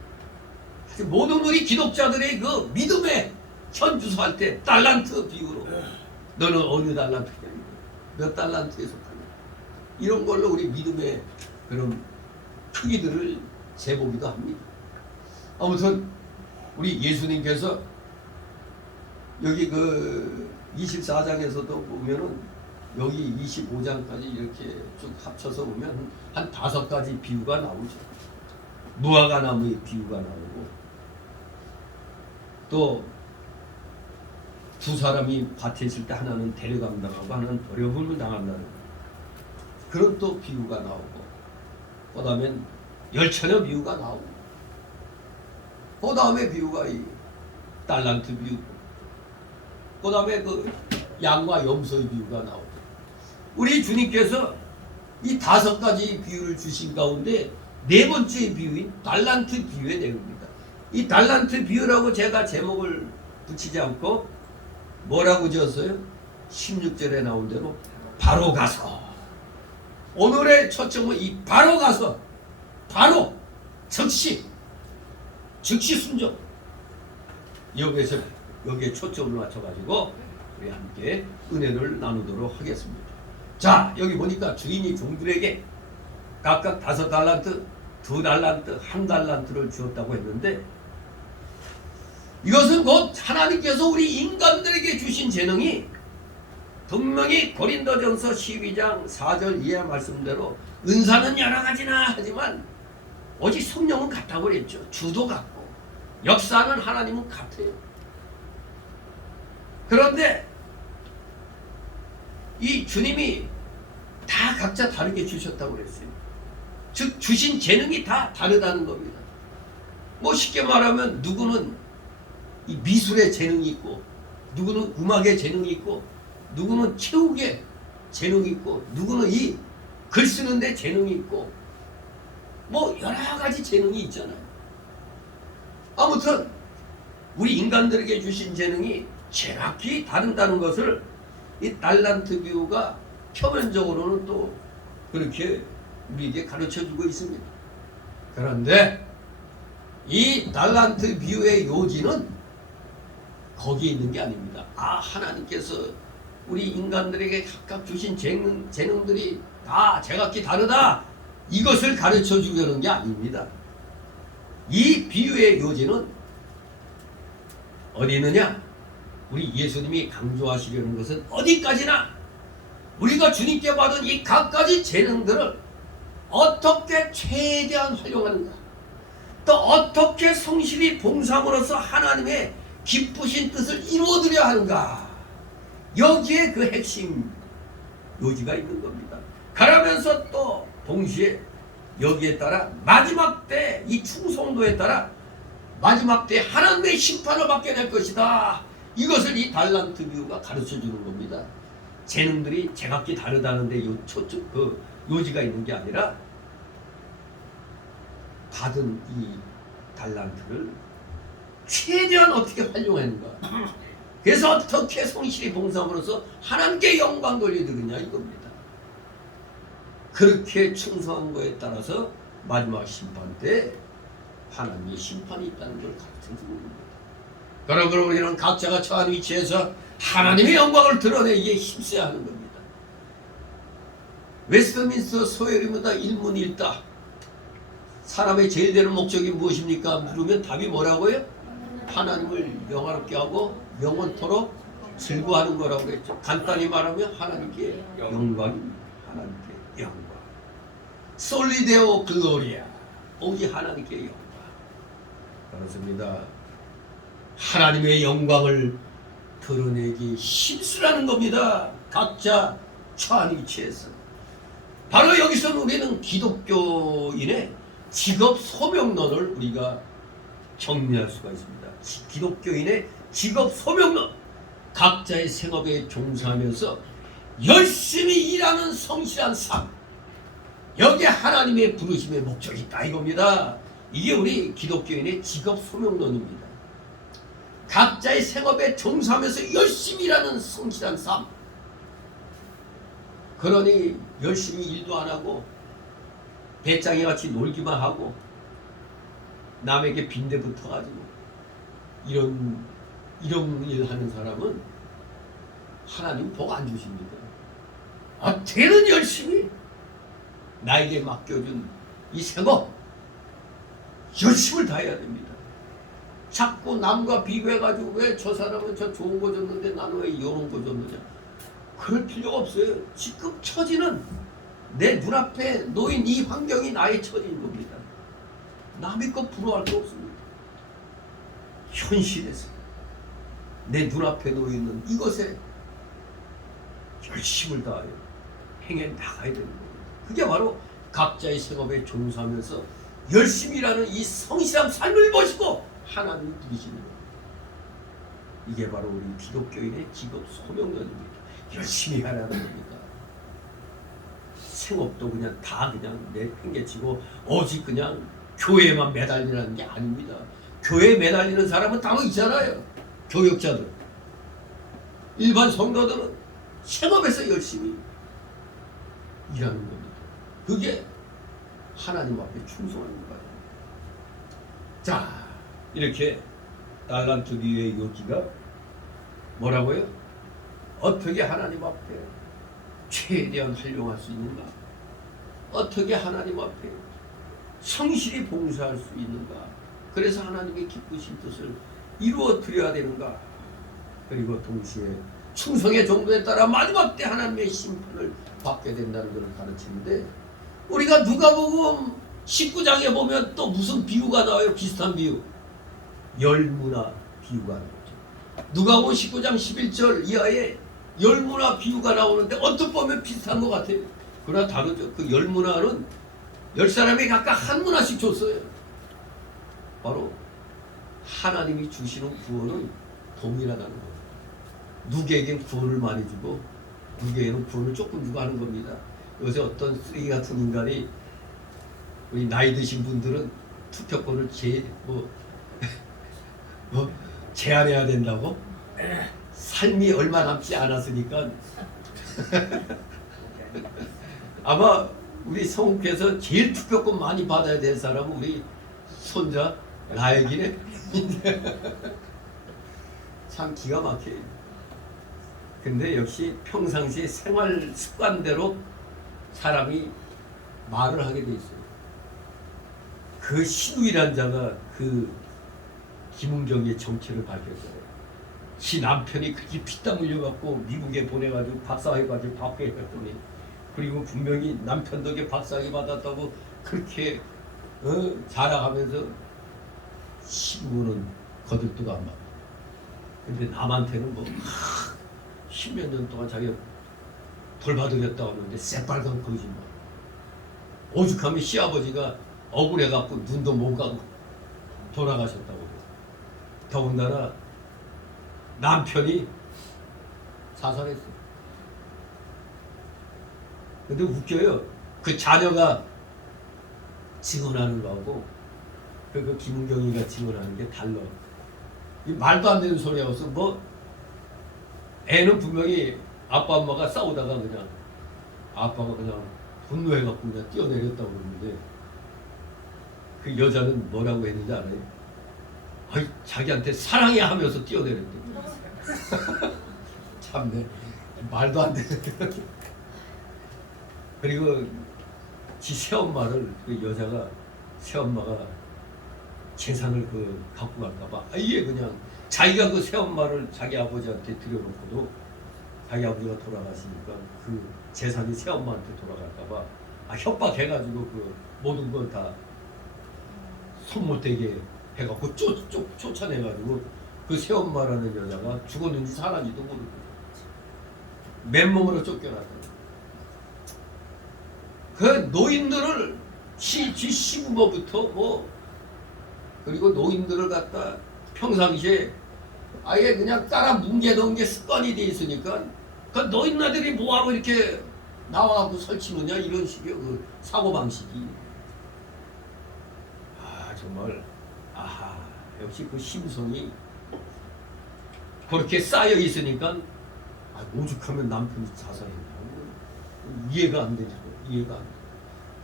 모든 우리 기독자들의 그 믿음의 현주소할 때 달란트 비유로 너는 어느 달란트냐, 몇 달란트에 속하냐, 이런 걸로 우리 믿음의 그런 크기들을 재보기도 합니다. 아무튼 우리 예수님께서 여기 그 24장에서도 보면은 여기 25장까지 이렇게 쭉 합쳐서 보면 한 5가지 비유가 나오죠. 무화과나무의 비유가 나오고, 또 두 사람이 밭에 있을 때 하나는 데려감 당하고 하나는 버려움을 당한다는 그런 또 비유가 나오고, 그 다음엔 열처녀 비유가 나오고, 그 다음에 비유가 이 달란트 비유, 그 다음에 그 양과 염소의 비유가 나오고, 우리 주님께서 이 5가지 비유를 주신 가운데 4번째 비유인 달란트 비유의 내용입니다. 이 달란트 비유라고 제가 제목을 붙이지 않고 뭐라고 지었어요? 16절에 나온 대로 바로 가서. 오늘의 초점은 이 바로 가서, 바로 즉시 순종, 여기에 초점을 맞춰가지고 우리 함께 은혜를 나누도록 하겠습니다. 자, 여기 보니까 주인이 종들에게 각각 5달란트, 2달란트, 1달란트를 주었다고 했는데, 이것은 곧 하나님께서 우리 인간들에게 주신 재능이 분명히 고린도전서 12장 4절 이하 말씀대로 은사는 여러 가지나 하지만 오직 성령은 같다고 그랬죠. 주도 같고 역사는 하나님은 같아요. 그런데 이 주님이 다 각자 다르게 주셨다고 그랬어요. 즉 주신 재능이 다 다르다는 겁니다. 뭐 쉽게 말하면 누구는 이 미술의 재능이 있고, 누구는 음악의 재능이 있고, 누구는 체육의 재능이 있고, 누구는 이 글 쓰는데 재능이 있고, 뭐 여러 가지 재능이 있잖아요. 아무튼 우리 인간들에게 주신 재능이 정확히 다른다는 것을 이 달란트 비유가 표면적으로는 또 그렇게 우리에게 가르쳐주고 있습니다. 그런데 이 달란트 비유의 요지는 거기에 있는 게 아닙니다. 하나님께서 우리 인간들에게 각각 주신 재능들이 다 제각기 다르다, 이것을 가르쳐 주려는 게 아닙니다. 이 비유의 요지는 어디 있느냐? 우리 예수님이 강조하시려는 것은 어디까지나 우리가 주님께 받은 이 각가지 재능들을 어떻게 최대한 활용하는가, 또 어떻게 성실히 봉사함으로써 하나님의 기쁘신 뜻을 이루어드려 하는가, 여기에 그 핵심 요지가 있는 겁니다. 그러면서 또 동시에 여기에 따라 마지막 때 이 충성도에 따라 마지막 때 하나님의 심판을 받게 될 것이다, 이것을 이 달란트 비유가 가르쳐 주는 겁니다. 재능들이 제각기 다르다는데 그 요지가 있는 게 아니라 받은 이 달란트를 최대한 어떻게 활용하는가, 그래서 어떻게 성실히 봉사함으로써 하나님께 영광 돌려드리냐, 이겁니다. 그렇게 충성한 거에 따라서 마지막 심판 때 하나님의 심판이 있다는 걸 가르쳐주는 겁니다. 그러므로 우리는 각자가 처한 위치에서 하나님의 영광을 드러내기에 힘써야 하는 겁니다. 웨스트민스터 소열입니다. 일문일답. 사람의 제일 되는 목적이 무엇입니까? 물으면 답이 뭐라고요? 하나님을 영화롭게 하고 영원토록 즐거워하는 거라고 했죠. 간단히 말하면 하나님께 영광입니다. 하나님께 영광. 솔리데오 글로리아. 오직 하나님께 영광. 그렇습니다. 하나님의 영광을 드러내기 힘쓰라는 겁니다. 각자 처한 위치에서. 바로 여기서 우리는 기독교인의 직업 소명론을 우리가 정리할 수가 있습니다. 기독교인의 직업 소명론, 각자의 생업에 종사하면서 열심히 일하는 성실한 삶, 여기에 하나님의 부르심의 목적이 있다 이겁니다. 이게 우리 기독교인의 직업 소명론입니다. 각자의 생업에 종사하면서 열심히 일하는 성실한 삶. 그러니 열심히 일도 안 하고 배짱이 같이 놀기만 하고 남에게 빈대 붙어가지고 이런 일 하는 사람은 하나님 복 안 주십니다. 어떻게든 열심히 나에게 맡겨준 이 생업 열심을 다해야 됩니다. 자꾸 남과 비교해가지고 왜 저 사람은 저 좋은 거 줬는데 나는 왜 이런 거 줬느냐, 그럴 필요가 없어요. 지금 처지는 내 눈앞에 놓인 이 환경이 나의 처지인 겁니다. 남의 것 부러워할 거 없습니다. 현실에서 내 눈앞에 놓여있는 이것에 열심을 다하여 행해 나가야 되는 겁니다. 그게 바로 각자의 생업에 종사하면서 열심히 일하는 이 성실한 삶을 보시고 하나님이 부르시는 겁니다. 이게 바로 우리 기독교인의 직업 소명론입니다. 열심히 하라는 겁니다. 생업도 그냥 다 그냥 내팽개치고 오직 그냥 교회에만 매달리는 게 아닙니다. 교회에 매달리는 사람은 따로 있잖아요. 교역자들, 일반 성도들은 생업에서 열심히 일하는 겁니다. 그게 하나님 앞에 충성하는 거예요. 자, 이렇게 달란트 비유의 요지가 뭐라고요? 어떻게 하나님 앞에 최대한 활용할 수 있는가? 어떻게 하나님 앞에 성실히 봉사할 수 있는가? 그래서 하나님의 기쁘신 뜻을 이루어 드려야 되는가? 그리고 동시에 충성의 정도에 따라 마지막 때 하나님의 심판을 받게 된다는 것을 가르치는데, 우리가 누가복음 19장에 보면 또 무슨 비유가 나와요? 비슷한 비유, 열무나 비유가 나오죠. 누가복음 19장 11절 이하에 열무나 비유가 나오는데 어떻게 보면 비슷한 것 같아요. 그러나 다르죠. 그 열무나는 10사람이 각각 한 문화씩 줬어요. 바로 하나님이 주시는 구원은 동일하다는 거예요. 누구에겐 구원을 많이 주고 누구에게는 구원을 조금 주고 하는 겁니다. 요새 어떤 쓰레기 같은 인간이, 우리 나이 드신 분들은 투표권을 제한해야 된다고? 삶이 얼마 남지 않았으니까 아마 우리 성국에서 제일 투표권 많이 받아야 될 사람은 우리 손자 나에게네. 참 기가 막혀요. 근데 역시 평상시 생활 습관대로 사람이 말을 하게 돼 있어요. 그 신우이란 자가 그 김은경의 정체를 밝혔어요. 지 남편이 그렇게 피땀 흘려갖고 미국에 보내가지고 박사학위까지 받게 했더니, 그리고 분명히 남편 덕에 박사학위 받았다고 그렇게 자랑하면서 시부는 거들떠도 안 받고, 근데 남한테는 뭐 십몇 년 동안 자기가 돌봐드렸다고 하는데 새빨간 거짓말. 오죽하면 시아버지가 억울해갖고 눈도 못 가고 돌아가셨다고. 더군다나 남편이 자살했어. 근데 웃겨요. 그 자녀가 증언하는 거하고 그 김은경이가 증언하는 게 달라. 말도 안 되는 소리하고서 뭐 애는 분명히 아빠 엄마가 싸우다가 그냥 아빠가 그냥 분노해갖고 그냥 뛰어내렸다고 그러는데, 그 여자는 뭐라고 했는지 알아요? 아이, 자기한테 사랑해 하면서 뛰어내렸대. 참네, 말도 안 되는. 그리고 지 새엄마를, 그 여자가 새엄마가 재산을 갖고 갈까봐 아예 그냥 자기가 그 새엄마를 자기 아버지한테 들여놓고도 자기 아버지가 돌아가시니까 그 재산이 새엄마한테 돌아갈까봐 협박해가지고 그 모든 걸 다 손 못 대게 해갖고 쫓아내가지고 그 새엄마라는 여자가 죽었는지 살았는지도 모르고 맨몸으로 쫓겨났다. 그 노인들을 시부모부터 뭐 그리고 노인들을 갖다 평상시에 아예 그냥 따라 뭉개놓은 게 습관이 돼 있으니까 그 노인네들이 뭐하고 이렇게 나와갖고 설치느냐 이런 식의 그 사고방식이 정말 아하 역시 그 심성이 그렇게 쌓여 있으니까 오죽하면 남편이 자살했냐고 이해가 안 되죠. 이해가 안 돼.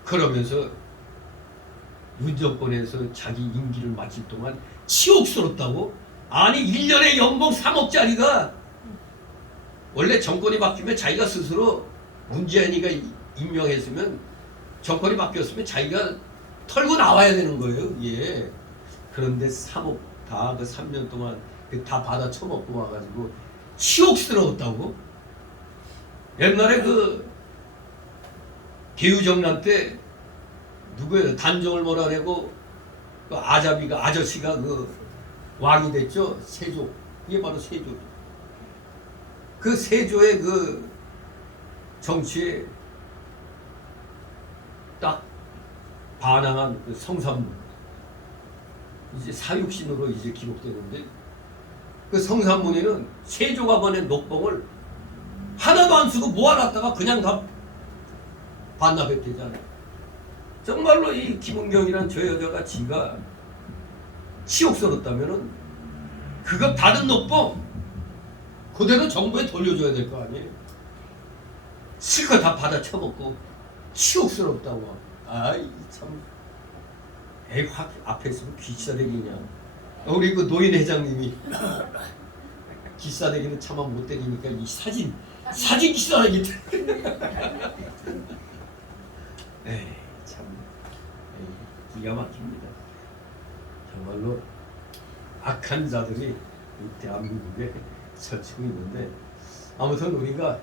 그러면서 문정권에서 자기 임기를 마칠 동안 치욕스럽다고? 아니 1년에 연봉 3억짜리가 원래 정권이 바뀌면 자기가 스스로 문재인이가 임명했으면 정권이 바뀌었으면 자기가 털고 나와야 되는 거예요. 예. 그런데 3억 다 그 3년 동안 다 받아 처먹고 와가지고 치욕스러웠다고? 옛날에 그 개유정난 때 누구예요? 단종을 몰아내고 그 아자비가 아저씨가 그 왕이 됐죠. 세조. 이게 바로 세조. 그 세조의 그 정치에 딱 반항한 그 성산문 이제 사육신으로 이제 기록되는데 그 성산문에는 세조가 보낸 녹봉을 하나도 안 쓰고 모아놨다가 그냥 다 반납했대잖아요. 정말로 이 김은경이란 저 여자가 지가 치욕스럽다면은 그거 받은 녹봉 그대로 정부에 돌려줘야 될 거 아니에요. 실컷 다 받아 쳐먹고 치욕스럽다고. 아이 참. 에이 확 앞에 있으면 귀싸대기냐. 우리 그 노인 회장님이 귀싸대기는 차마 못 때리니까 이 사진 귀싸대기. 에이 참 에이, 기가 막힙니다. 정말로 악한 자들이 이 대한민국에 설치고 있는데 아무튼 우리가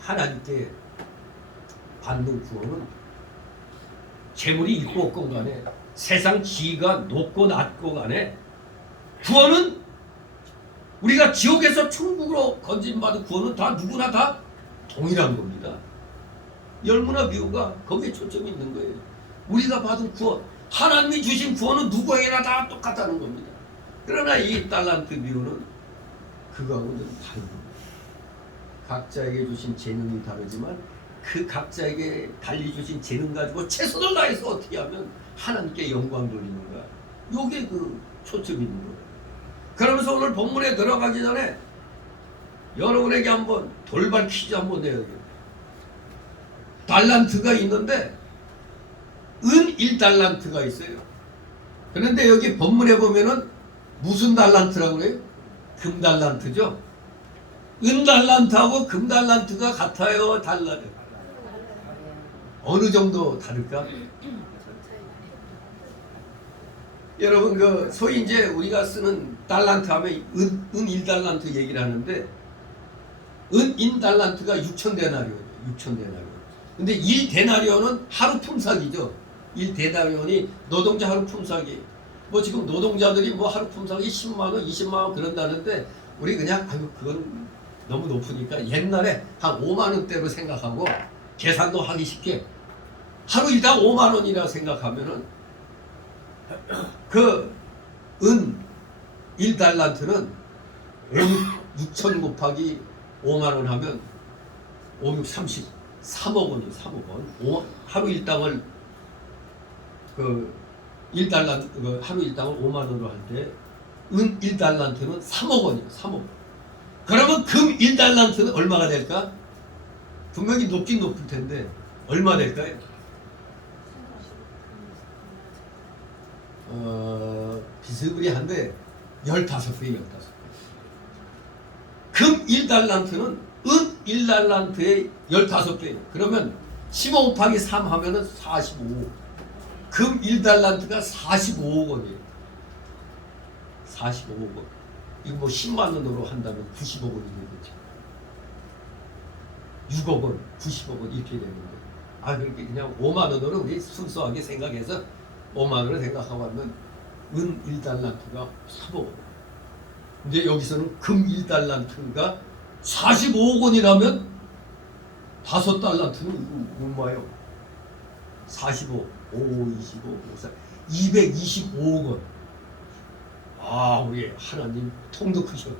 하나님께 받는 구원은 재물이 있고 없건 간에 세상 지위가 높고 낮고 간에 구원은 우리가 지옥에서 천국으로 건진받은 구원은 다 누구나 다 동일한 겁니다. 열무나 미우가 거기에 초점이 있는 거예요. 우리가 받은 구원 하나님이 주신 구원은 누구에게나 다 똑같다는 겁니다. 그러나 이 달란트 미우는 그거하고는 다른 겁니다. 각자에게 주신 재능이 다르지만 그 각자에게 달리 주신 재능 가지고 최선을 다해서 어떻게 하면 하나님께 영광 돌리는가. 요게 그 초점이 있는 거예요. 그러면서 오늘 본문에 들어가기 전에 여러분에게 한번 돌발 퀴즈 한번 내야 돼요. 달란트가 있는데 은 1달란트가 있어요. 그런데 여기 본문에 보면은 무슨 달란트라고 그래요? 금달란트죠. 은달란트하고 금달란트가 같아요? 달라요? 어느 정도 다를까? 여러분 그 소위 이제 우리가 쓰는 달란트 하면 은 1달란트 얘기를 하는데 은 1달란트가 6,000데나리온이에요. 6,000데나리온. 근데 1데나리온은 하루 품삯이죠. 1데나리온이 노동자 하루 품삯이 뭐 지금 노동자들이 뭐 하루 품삯이 10만 원, 20만 원 그런다는데 우리 그냥 아유 그건 너무 높으니까 옛날에 한 5만 원대로 생각하고 계산도 하기 쉽게 하루 일당 5만 원이라 생각하면은 그 은 1달란트는 6천 곱하기 5만 원 하면 5, 6, 30 3억 원이에요. 3억 원. 하루 일당을 그 1달란트 그 하루 일당을 5만 원으로 할 때 은 1달란트는 3억 원이에요. 3억. 그러면 금 1달란트는 얼마가 될까? 분명히 높긴 높을 텐데 얼마 될까요? 비스무리한데 15배, 15배. 금 1달란트는 은 1달란트의 15배. 그러면 15 곱하기 3 하면은 45억. 금 1달란트가 45억 원이에요. 45억 원. 이거 뭐 10만 원으로 한다면 90억 원이 되겠죠. 6억 원, 90억 원 이렇게 되는 거예요. 아, 그렇게 그냥 5만 원으로 우리 순수하게 생각해서 5만 원을 생각하고 하면 은 1달란트가 3억 원. 근데 여기서는 금 1달란트가 45억 원이라면 5달란트는 얼마예요? 45, 5, 25, 54, 225억 원. 아, 우리 하나님 통도 크셔.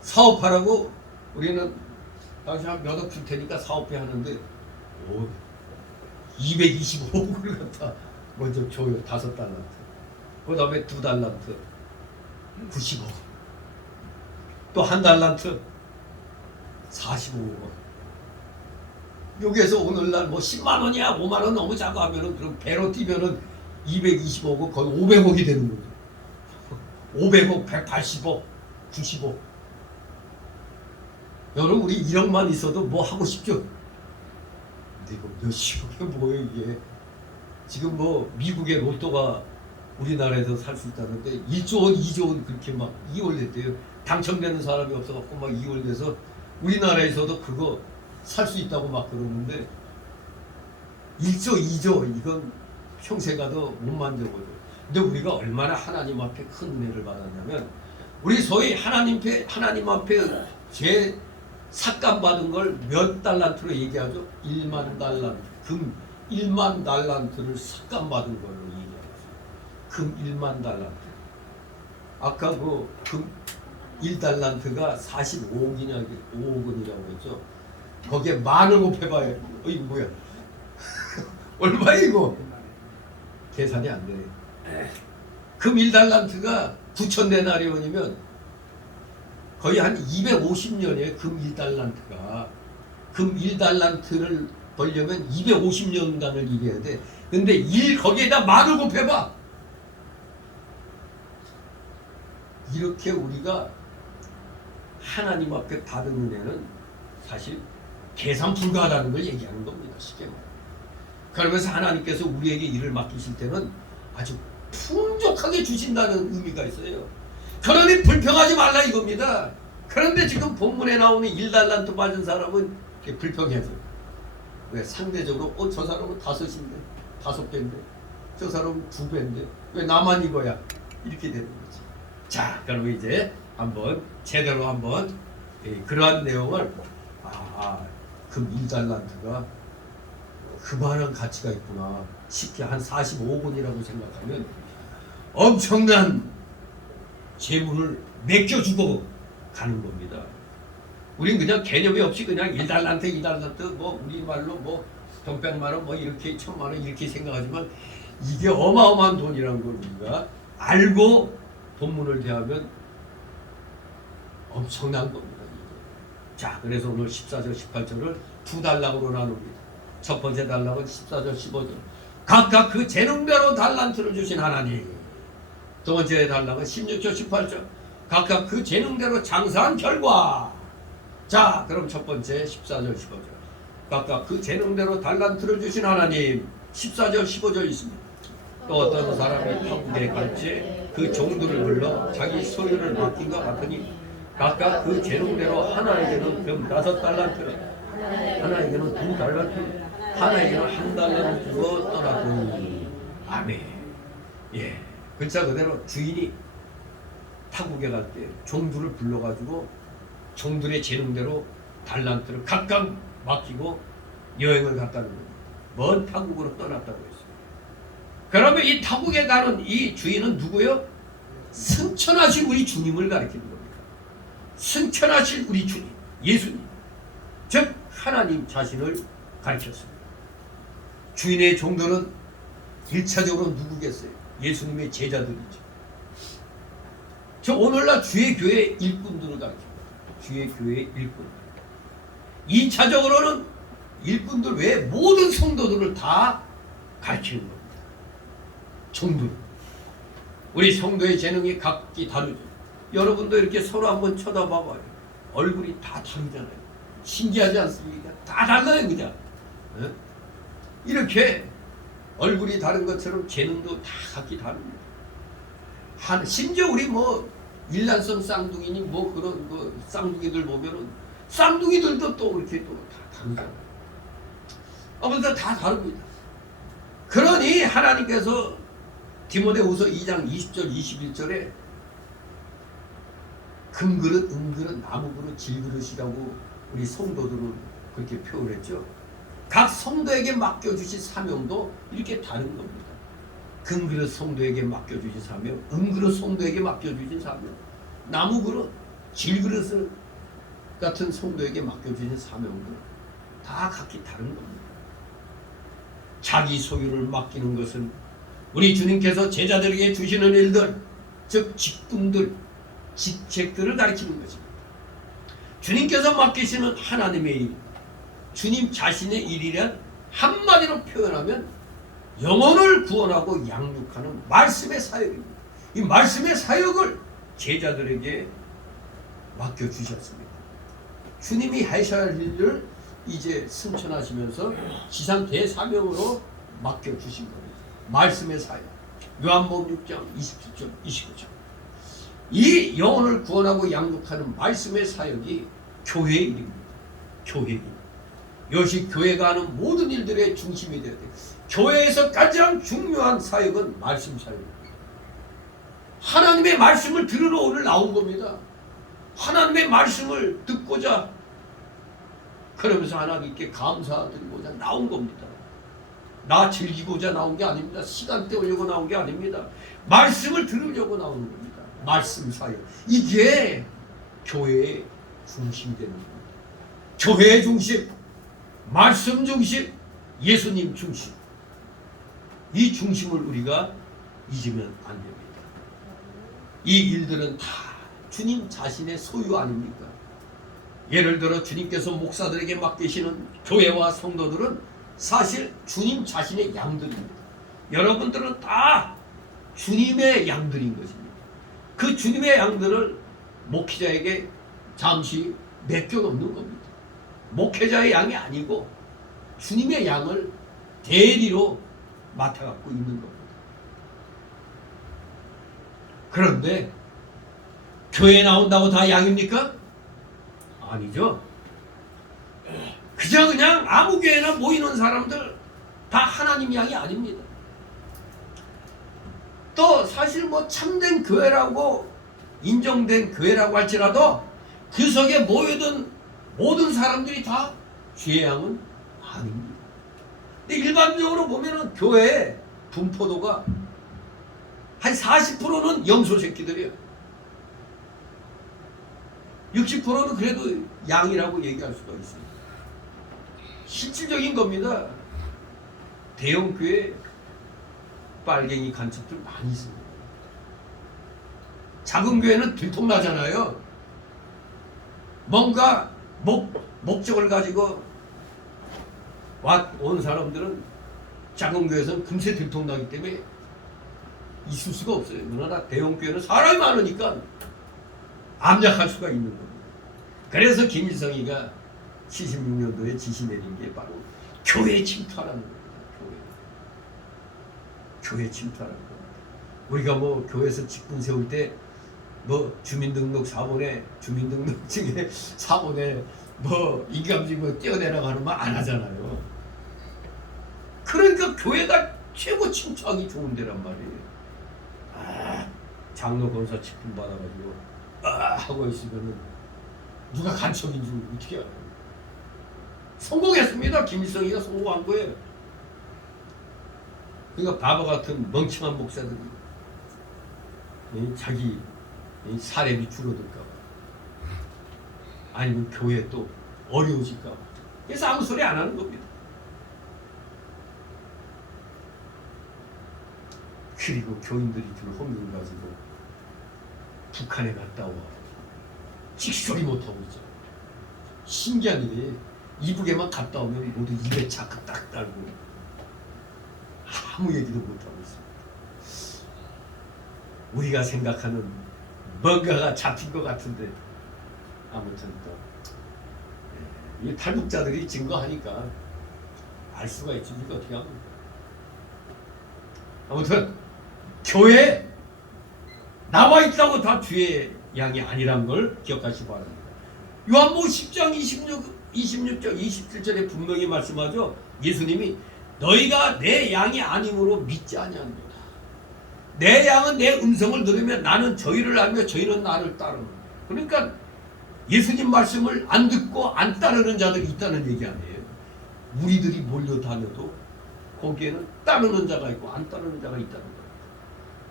사업하라고 우리는 당신 한 몇 억 줄 테니까 사업비 하는데 225억을 갖다 먼저 줘요. 5달란트. 그 다음에 2달란트 90억. 또 1달란트 45억 원. 여기에서 오늘날 뭐 10만 원이야 5만 원 너무 작아 하면은 그럼 배로 뛰면은 225억 거의 500억이 되는 거죠. 500억, 180억, 90억. 여러분 우리 1억만 있어도 뭐 하고 싶죠? 근데 이거 몇십억이 뭐예요 이게? 지금 뭐 미국의 로또가 우리나라에서 살 수 있다는데 1조 원, 2조 원 그렇게 막 이월됐대요. 당첨되는 사람이 없어갖고 막 이월돼서 우리나라에서도 그거 살 수 있다고 막 그러는데 1조, 2조 이건 평생 가도 못 만져보죠. 근데 우리가 얼마나 하나님 앞에 큰 은혜를 받았냐면 우리 소위 하나님 앞에 죄 삭감 받은 걸 몇 달란트로 얘기하죠? 1만 달란트. 금 1만 달란트를 삭감 받은 걸로 얘기하죠. 금 1만 달란트. 아까 그 금 1달란트가 45억이냐 5억 원이라고 했죠. 거기에 만을 곱해봐요. 이거 뭐야? 얼마야 이거? 계산이 안 되네. 금 1달란트가 9,000데나리온이면 거의 한 250년이에요. 금 1달란트가. 금 1달란트를 벌려면 250년간을 일해야 돼. 근데 거기에다 만을 곱해봐. 이렇게 우리가 하나님 앞에 받은 은혜는 사실 계산 불가하다는 걸 얘기하는 겁니다. 쉽게 말하면. 그러면서 하나님께서 우리에게 일을 맡기실 때는 아주 풍족하게 주신다는 의미가 있어요. 그러니 불평하지 말라 이겁니다. 그런데 지금 본문에 나오는 1달란트 받은 사람은 불평해서 왜 상대적으로 저 사람은 5인데 5배인데 저 사람은 2배인데 왜 나만 이거야 이렇게 되는 거지. 자, 그럼 이제 한번 제대로 한번 그러한 내용을 금 1달란트가 그만한 가치가 있구나. 쉽게 한 45억 원이라고 생각하면 엄청난 재물을 맡겨주고 가는 겁니다. 우린 그냥 개념이 없이 그냥 1달란트, 2달란트, 뭐 우리말로 뭐 돈백만 원, 뭐 이렇게 1,000만 원 이렇게 생각하지만 이게 어마어마한 돈이라는 걸 우리가 알고 본문을 대하면 엄청난 겁니다. 자, 그래서 오늘 14절, 18절을 2단락으로 나눕니다. 첫 번째 단락은 14절, 15절. 각각 그 재능대로 달란트를 주신 하나님. 두 번째 단락은 16절, 18절. 각각 그 재능대로 장사한 결과. 자, 그럼 첫 번째 14절, 15절. 각각 그 재능대로 달란트를 주신 하나님. 14절, 15절 있습니다. 또 어떤 사람이 한국에 갈지 그 종들을 불러 자기 소유를 맡긴 것 같으니 각각 그 재능대로 하나에게는 금 5달란트를, 하나에게는 2달란트를, 하나에게는 1달란트 주어 떠나더니. 아멘. 예, 글자 그대로 주인이 타국에 갈 때 종들을 불러가지고 종들의 재능대로 달란트를 각각 맡기고 여행을 갔다는 겁니다. 먼 타국으로 떠났다고 했어요. 그러면 이 타국에 가는 이 주인은 누구요? 승천하신 우리 주님을 가리키는 겁니다. 승천하신 우리 주님, 예수님, 즉 하나님 자신을 가리켰습니다. 주인의 종들은 1차적으로 누구겠어요? 예수님의 제자들이죠. 저 오늘날 주의 교회 일꾼들을 가리킵니다. 주의 교회 일꾼. 2차적으로는 일꾼들 외에 모든 성도들을 다 가르치는 겁니다. 종들. 우리 성도의 재능이 각기 다르죠. 여러분도 이렇게 서로 한번 쳐다봐봐요. 얼굴이 다 다르잖아요. 신기하지 않습니까? 다 달라요 그냥. 이렇게 얼굴이 다른 것처럼 재능도 다 각기 다릅니다. 심지어 우리 뭐 일란성 쌍둥이니 뭐 그런 거 쌍둥이들 보면은 쌍둥이들도 또 이렇게 또 다 다르잖아요. 아무튼 다 다릅니다. 그러니 하나님께서 디모데후서 2장 20절 21절에 금그릇, 은그릇, 나무그릇, 질그릇이라고 우리 성도들은 그렇게 표현했죠. 각 성도에게 맡겨주신 사명도 이렇게 다른 겁니다. 금그릇 성도에게 맡겨주신 사명, 은그릇 성도에게 맡겨주신 사명, 나무그릇, 질그릇 같은 성도에게 맡겨주신 사명도 다 각기 다른 겁니다. 자기 소유를 맡기는 것은 우리 주님께서 제자들에게 주시는 일들, 즉 직분들, 직책들을 가리키는 것입니다. 주님께서 맡기시는 하나님의 일, 주님 자신의 일이란 한마디로 표현하면 영혼을 구원하고 양육하는 말씀의 사역입니다. 이 말씀의 사역을 제자들에게 맡겨주셨습니다. 주님이 하셔야 할 일을 이제 승천하시면서 지상 대사명으로 맡겨주신 겁니다. 말씀의 사역. 요한복음 6장 27절 29절. 이 영혼을 구원하고 양육하는 말씀의 사역이 교회의 일입니다. 교회의 일. 이것이 교회가 하는 모든 일들의 중심이 되어야 돼요. 교회에서 가장 중요한 사역은 말씀 사역입니다. 하나님의 말씀을 들으러 오늘 나온 겁니다. 하나님의 말씀을 듣고자, 그러면서 하나님께 감사드리고자 나온 겁니다. 나 즐기고자 나온 게 아닙니다. 시간 때우려고 나온 게 아닙니다. 말씀을 들으려고 나오는 겁니다. 말씀 사역. 이게 교회의 중심이 되는 겁니다. 교회의 중심, 말씀 중심, 예수님 중심. 이 중심을 우리가 잊으면 안 됩니다. 이 일들은 다 주님 자신의 소유 아닙니까? 예를 들어 주님께서 목사들에게 맡기시는 교회와 성도들은 사실 주님 자신의 양들입니다. 여러분들은 다 주님의 양들인 것입니다. 그 주님의 양들을 목회자에게 잠시 맡겨놓는 겁니다. 목회자의 양이 아니고 주님의 양을 대리로 맡아갖고 있는 겁니다. 그런데 교회에 나온다고 다 양입니까? 아니죠. 그냥 아무 교회나 모이는 사람들 다 하나님 양이 아닙니다. 또 사실 뭐 참된 교회라고 인정된 교회라고 할지라도 그 속에 모여든 모든 사람들이 다 주의 양은 아닙니다. 근데 일반적으로 보면은 교회의 분포도가 한 40%는 염소 새끼들이에요. 60%는 그래도 양이라고 얘기할 수가 있습니다. 실질적인 겁니다. 대형 교회 빨갱이 간첩들 많이 있습니다. 작은 교회는 들통나잖아요. 뭔가 목적을 가지고 온 사람들은 작은 교회에서는 금세 들통나기 때문에 있을 수가 없어요. 그러나 대형 교회는 사람이 많으니까 암약할 수가 있는 겁니다. 그래서 김일성이가 76년도에 지시 내린 게 바로 교회 침투하라는 겁니다. 교회 침투하라는 겁니다. 우리가 뭐 교회에서 직분 세울 때 뭐 주민등록 사본에 주민등록증에 사본에 뭐 인감증을 떼어내라고 하는 말 안 하잖아요. 그러니까 교회가 최고 침투하기 좋은 데란 말이에요. 장로 권사 직분 받아가지고 하고 있으면은 누가 간첩인 줄 어떻게 알아요? 성공했습니다. 김일성이가 성공한 거예요. 그러니까 바보 같은 멍청한 목사들이 자기 사례비 줄어들까 봐, 아니면 교회 또 어려워질까 봐, 그래서 아무 소리 안 하는 겁니다. 그리고 교인들이 준 헌금 가지고 북한에 갔다 와 직소리 못하고 있죠. 신기한 일이 이북에만 갔다 오면 모두 입에 자크 딱 달고 아무 얘기도 못하고 있습니다. 우리가 생각하는 뭔가가 잡힌 것 같은데 아무튼 또 이 탈북자들이 증거하니까 알 수가 있지. 우리가 어떻게 합니까? 아무튼 교회에 나와 있다고 다 주의 양이 아니란 걸 기억하시기 바랍니다. 요한복음 10장 26절 27절에 분명히 말씀하죠. 예수님이 너희가 내 양이 아님으로 믿지 아니하느니라. 내 양은 내 음성을 들으면 나는 저희를 알며 저희는 나를 따르는. 그러니까 예수님 말씀을 안 듣고 안 따르는 자들이 있다는 얘기 아니에요. 무리들이 몰려다녀도 거기에는 따르는 자가 있고 안 따르는 자가 있다는 거예요.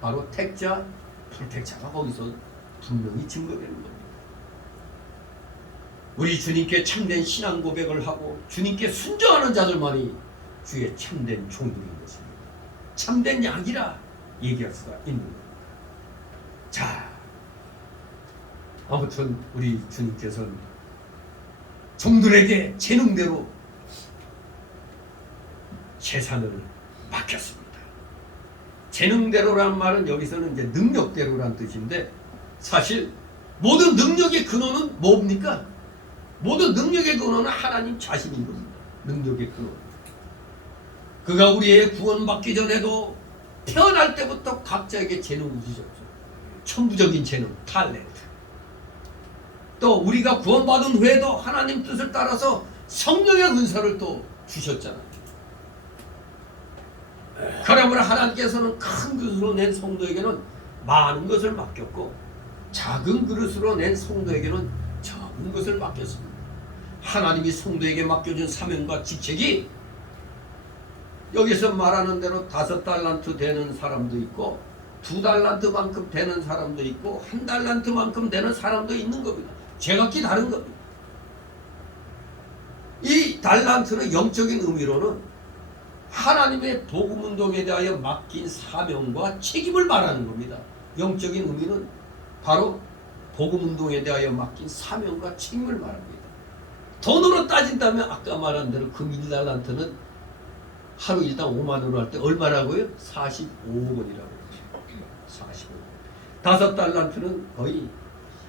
바로 택자, 불택자가 거기서 분명히 증거되는 겁니다. 우리 주님께 참된 신앙 고백을 하고 주님께 순종하는 자들만이 주의 참된 종들인 것입니다. 참된 양이라 얘기할 수가 있는 겁니다. 자, 아무튼 우리 주님께서는 종들에게 재능대로 재산을 맡겼습니다. 재능대로란 말은 여기서는 이제 능력대로란 뜻인데, 사실 모든 능력의 근원은 뭡니까? 모든 능력의 근원은 하나님 자신인 겁니다. 능력의 근원. 그가 우리의 구원받기 전에도 태어날 때부터 각자에게 재능을 주셨죠. 천부적인 재능, 탤런트. 또 우리가 구원받은 후에도 하나님 뜻을 따라서 성령의 은사를 또 주셨잖아요. 그러므로 하나님께서는 큰 그릇으로 낸 성도에게는 많은 것을 맡겼고, 작은 그릇으로 낸 성도에게는 적은 것을 맡겼습니다. 하나님이 성도에게 맡겨준 사명과 직책이 여기서 말하는 대로 5달란트 되는 사람도 있고, 2달란트만큼 되는 사람도 있고, 1달란트만큼 되는 사람도 있는 겁니다. 제각기 다른 겁니다. 이 달란트는 영적인 의미로는 하나님의 복음운동에 대하여 맡긴 사명과 책임을 말하는 겁니다. 영적인 의미는 바로 복음운동에 대하여 맡긴 사명과 책임을 말합니다. 돈으로 따진다면 아까 말한 대로 금 1달란트는 하루 일당 5만원으로 할 때 얼마라고요? 45억 원이라고 그러죠. 45억 원. 5달란트는 거의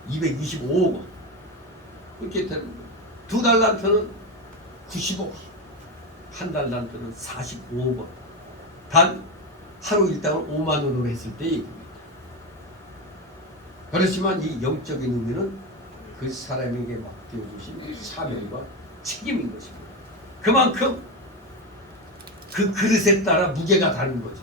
225억 원. 그렇게 되는 거예요. 2달란트는 90억 원. 1달란트는 45억 원. 단 하루 일당을 5만원으로 했을 때 얘기입니다. 그렇지만 이 영적인 의미는 그 사람에게 맡겨주신 사명과 책임인 것입니다. 그만큼 그 그릇에 따라 무게가 다른 거죠.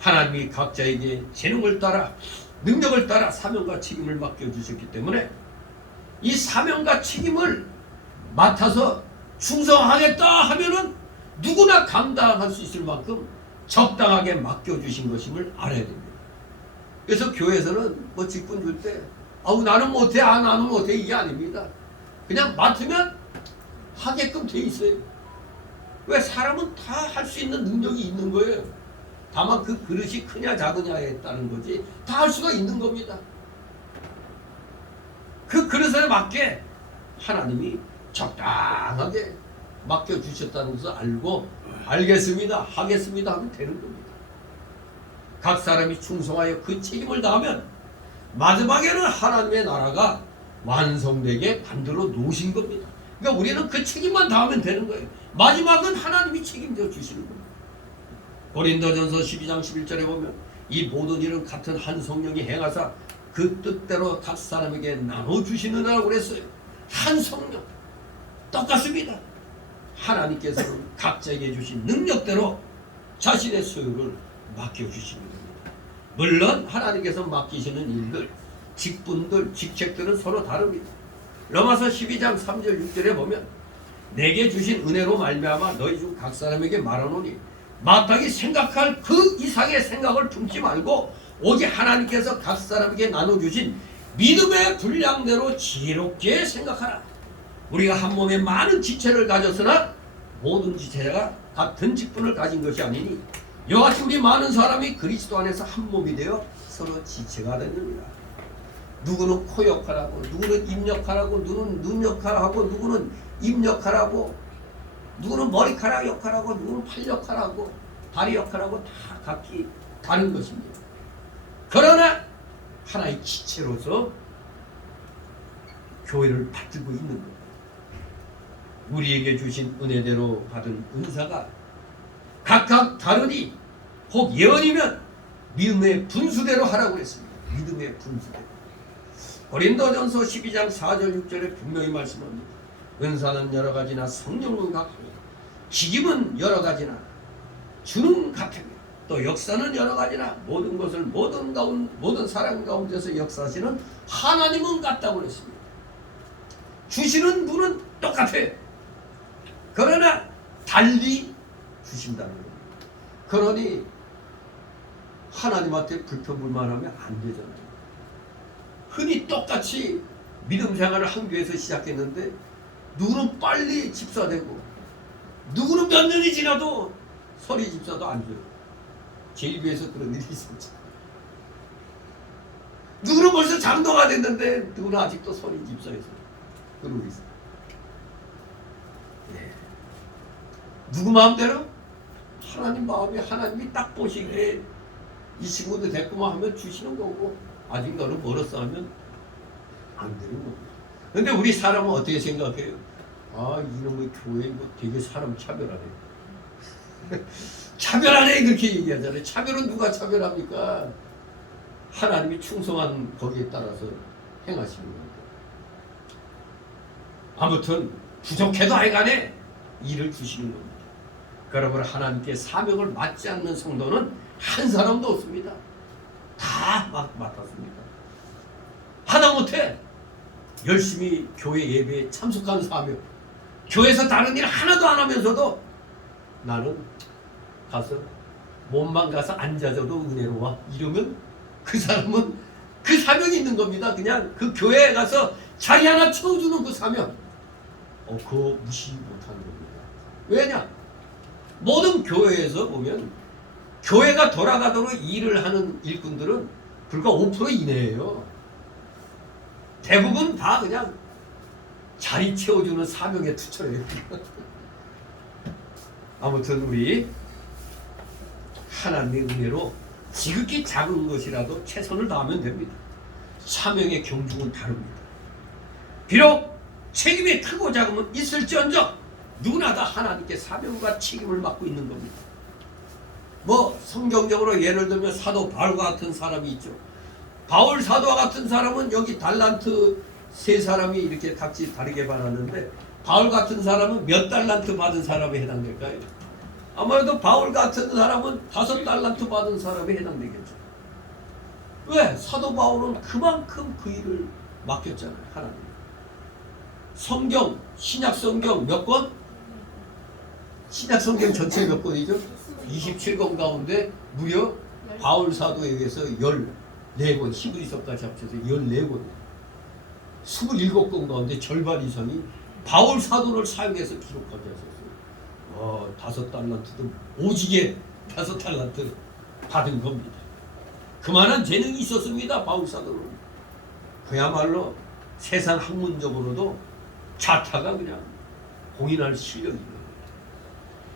하나님이 각자에게 재능을 따라, 능력을 따라 사명과 책임을 맡겨주셨기 때문에 이 사명과 책임을 맡아서 충성하겠다 하면은 누구나 감당할 수 있을 만큼 적당하게 맡겨주신 것임을 알아야 됩니다. 그래서 교회에서는 뭐 직분 줄 때 아우 나는 못해, 나는 못해, 이게 아닙니다. 그냥 맡으면 하게끔 돼 있어요. 왜? 사람은 다 할 수 있는 능력이 있는 거예요. 다만 그 그릇이 크냐 작으냐에 따른 거지 다 할 수가 있는 겁니다. 그 그릇에 맞게 하나님이 적당하게 맡겨주셨다는 것을 알고 알겠습니다, 하겠습니다 하면 되는 겁니다. 각 사람이 충성하여 그 책임을 다하면 마지막에는 하나님의 나라가 완성되게 만들어 놓으신 겁니다. 그러니까 우리는 그 책임만 다하면 되는 거예요. 마지막은 하나님이 책임져 주시는 겁니다. 고린도전서 12장 11절에 보면 이 모든 일은 같은 한 성령이 행하사 그 뜻대로 각 사람에게 나눠주시느라고 그랬어요. 한 성령 똑같습니다. 하나님께서는 각자에게 주신 능력대로 자신의 소유를 맡겨주시는 겁니다. 물론 하나님께서 맡기시는 일들, 직분들, 직책들은 서로 다릅니다. 로마서 12장 3절 6절에 보면 내게 주신 은혜로 말미암아 너희 중 각 사람에게 말하노니 마땅히 생각할 그 이상의 생각을 품지 말고 오직 하나님께서 각 사람에게 나눠주신 믿음의 분량대로 지혜롭게 생각하라. 우리가 한 몸에 많은 지체를 가졌으나 모든 지체가 같은 직분을 가진 것이 아니니 이와 같이 우리 많은 사람이 그리스도 안에서 한 몸이 되어 서로 지체가 됐느니라. 누구는 코 역할하고, 누구는 입 역할하고, 누구는 눈 역할하고, 누구는 입 역할하고, 누구는 머리카락 역할하고, 누구는 팔 역할하고, 다리 역할하고 다 각기 다른 것입니다. 그러나 하나의 지체로서 교회를 받들고 있는 겁니다. 우리에게 주신 은혜대로 받은 은사가 각각 다르니 혹 예언이면 믿음의 분수대로 하라고 했습니다. 믿음의 분수대로. 고린도전서 12장 4절 6절에 분명히 말씀합니다. 은사는 여러 가지나 성령은 같고 기임은 여러 가지나 주는 같으며 또 역사는 여러 가지나 모든 것을 모든 사람 가운데서 역사하시는 하나님은 같다고 그랬습니다. 주시는 분은 똑같아요. 그러나 달리 주신다는 겁니다. 그러니 하나님한테 불평불만하면 안 되잖아요. 흔히 똑같이 믿음 생활을 한교에서 시작했는데 누구는 빨리 집사되고 누구는 몇 년이 지나도 서리 집사도 안 돼요. 제1교에서 그런 일이 있었죠. 누구는 벌써 장로가 됐는데 누구는 아직도 서리 집사에서 그러고 있어요. 네. 누구 마음대로? 하나님 마음에 하나님이 딱 보시기에 이 친구도 됐구만 하면 주시는 거고 아직 너는 멀었어 하면 안 되는 겁니다. 근데 우리 사람은 어떻게 생각해요? 아, 이놈의 교회 뭐 되게 사람 차별하네. 차별하네 그렇게 얘기하잖아요. 차별은 누가 차별합니까? 하나님이 충성한 거기에 따라서 행하시는 겁니다. 아무튼 부족해도 하여간에 일을 주시는 겁니다. 그러므로 하나님께 사명을 맡지 않는 성도는 한 사람도 없습니다. 다 맡았습니다. 하다못해 열심히 교회 예배에 참석하는 사명, 교회에서 다른 일 하나도 안 하면서도 나는 가서 몸만 가서 앉아줘도 은혜로워 이러면 그 사람은 그 사명이 있는 겁니다. 그냥 그 교회에 가서 자리 하나 채워주는 그 사명, 그거 무시 못하는 겁니다. 왜냐? 모든 교회에서 보면 교회가 돌아가도록 일을 하는 일꾼들은 불과 5% 이내예요. 대부분 다 그냥 자리 채워주는 사명에 투철해요. 아무튼 우리 하나님의 은혜로 지극히 작은 것이라도 최선을 다하면 됩니다. 사명의 경중은 다릅니다. 비록 책임이 크고 작음은 있을지언정 누구나 다 하나님께 사명과 책임을 맡고 있는 겁니다. 뭐 성경적으로 예를 들면 사도 바울과 같은 사람이 있죠. 바울 사도와 같은 사람은 여기 달란트 세 사람이 이렇게 각지 다르게 받았는데 바울 같은 사람은 몇 달란트 받은 사람에 해당될까요? 아무래도 바울 같은 사람은 5달란트 받은 사람에 해당되겠죠. 왜? 사도 바울은 그만큼 그 일을 맡겼잖아요. 하나님. 성경, 신약 성경 몇 권? 신약 성경 전체 몇 권이죠? 27권 가운데 무려 바울 사도에 의해서 14권, 히브리서까지 합쳐서 14권, 27권 가운데 절반 이상이 바울 사도를 사용해서 기록하게 하셨어요. 5달란트도 오지게 5달란트 받은 겁니다. 그만한 재능이 있었습니다. 바울 사도는. 그야말로 세상 학문적으로도 자타가 그냥 공인할 실력이에요.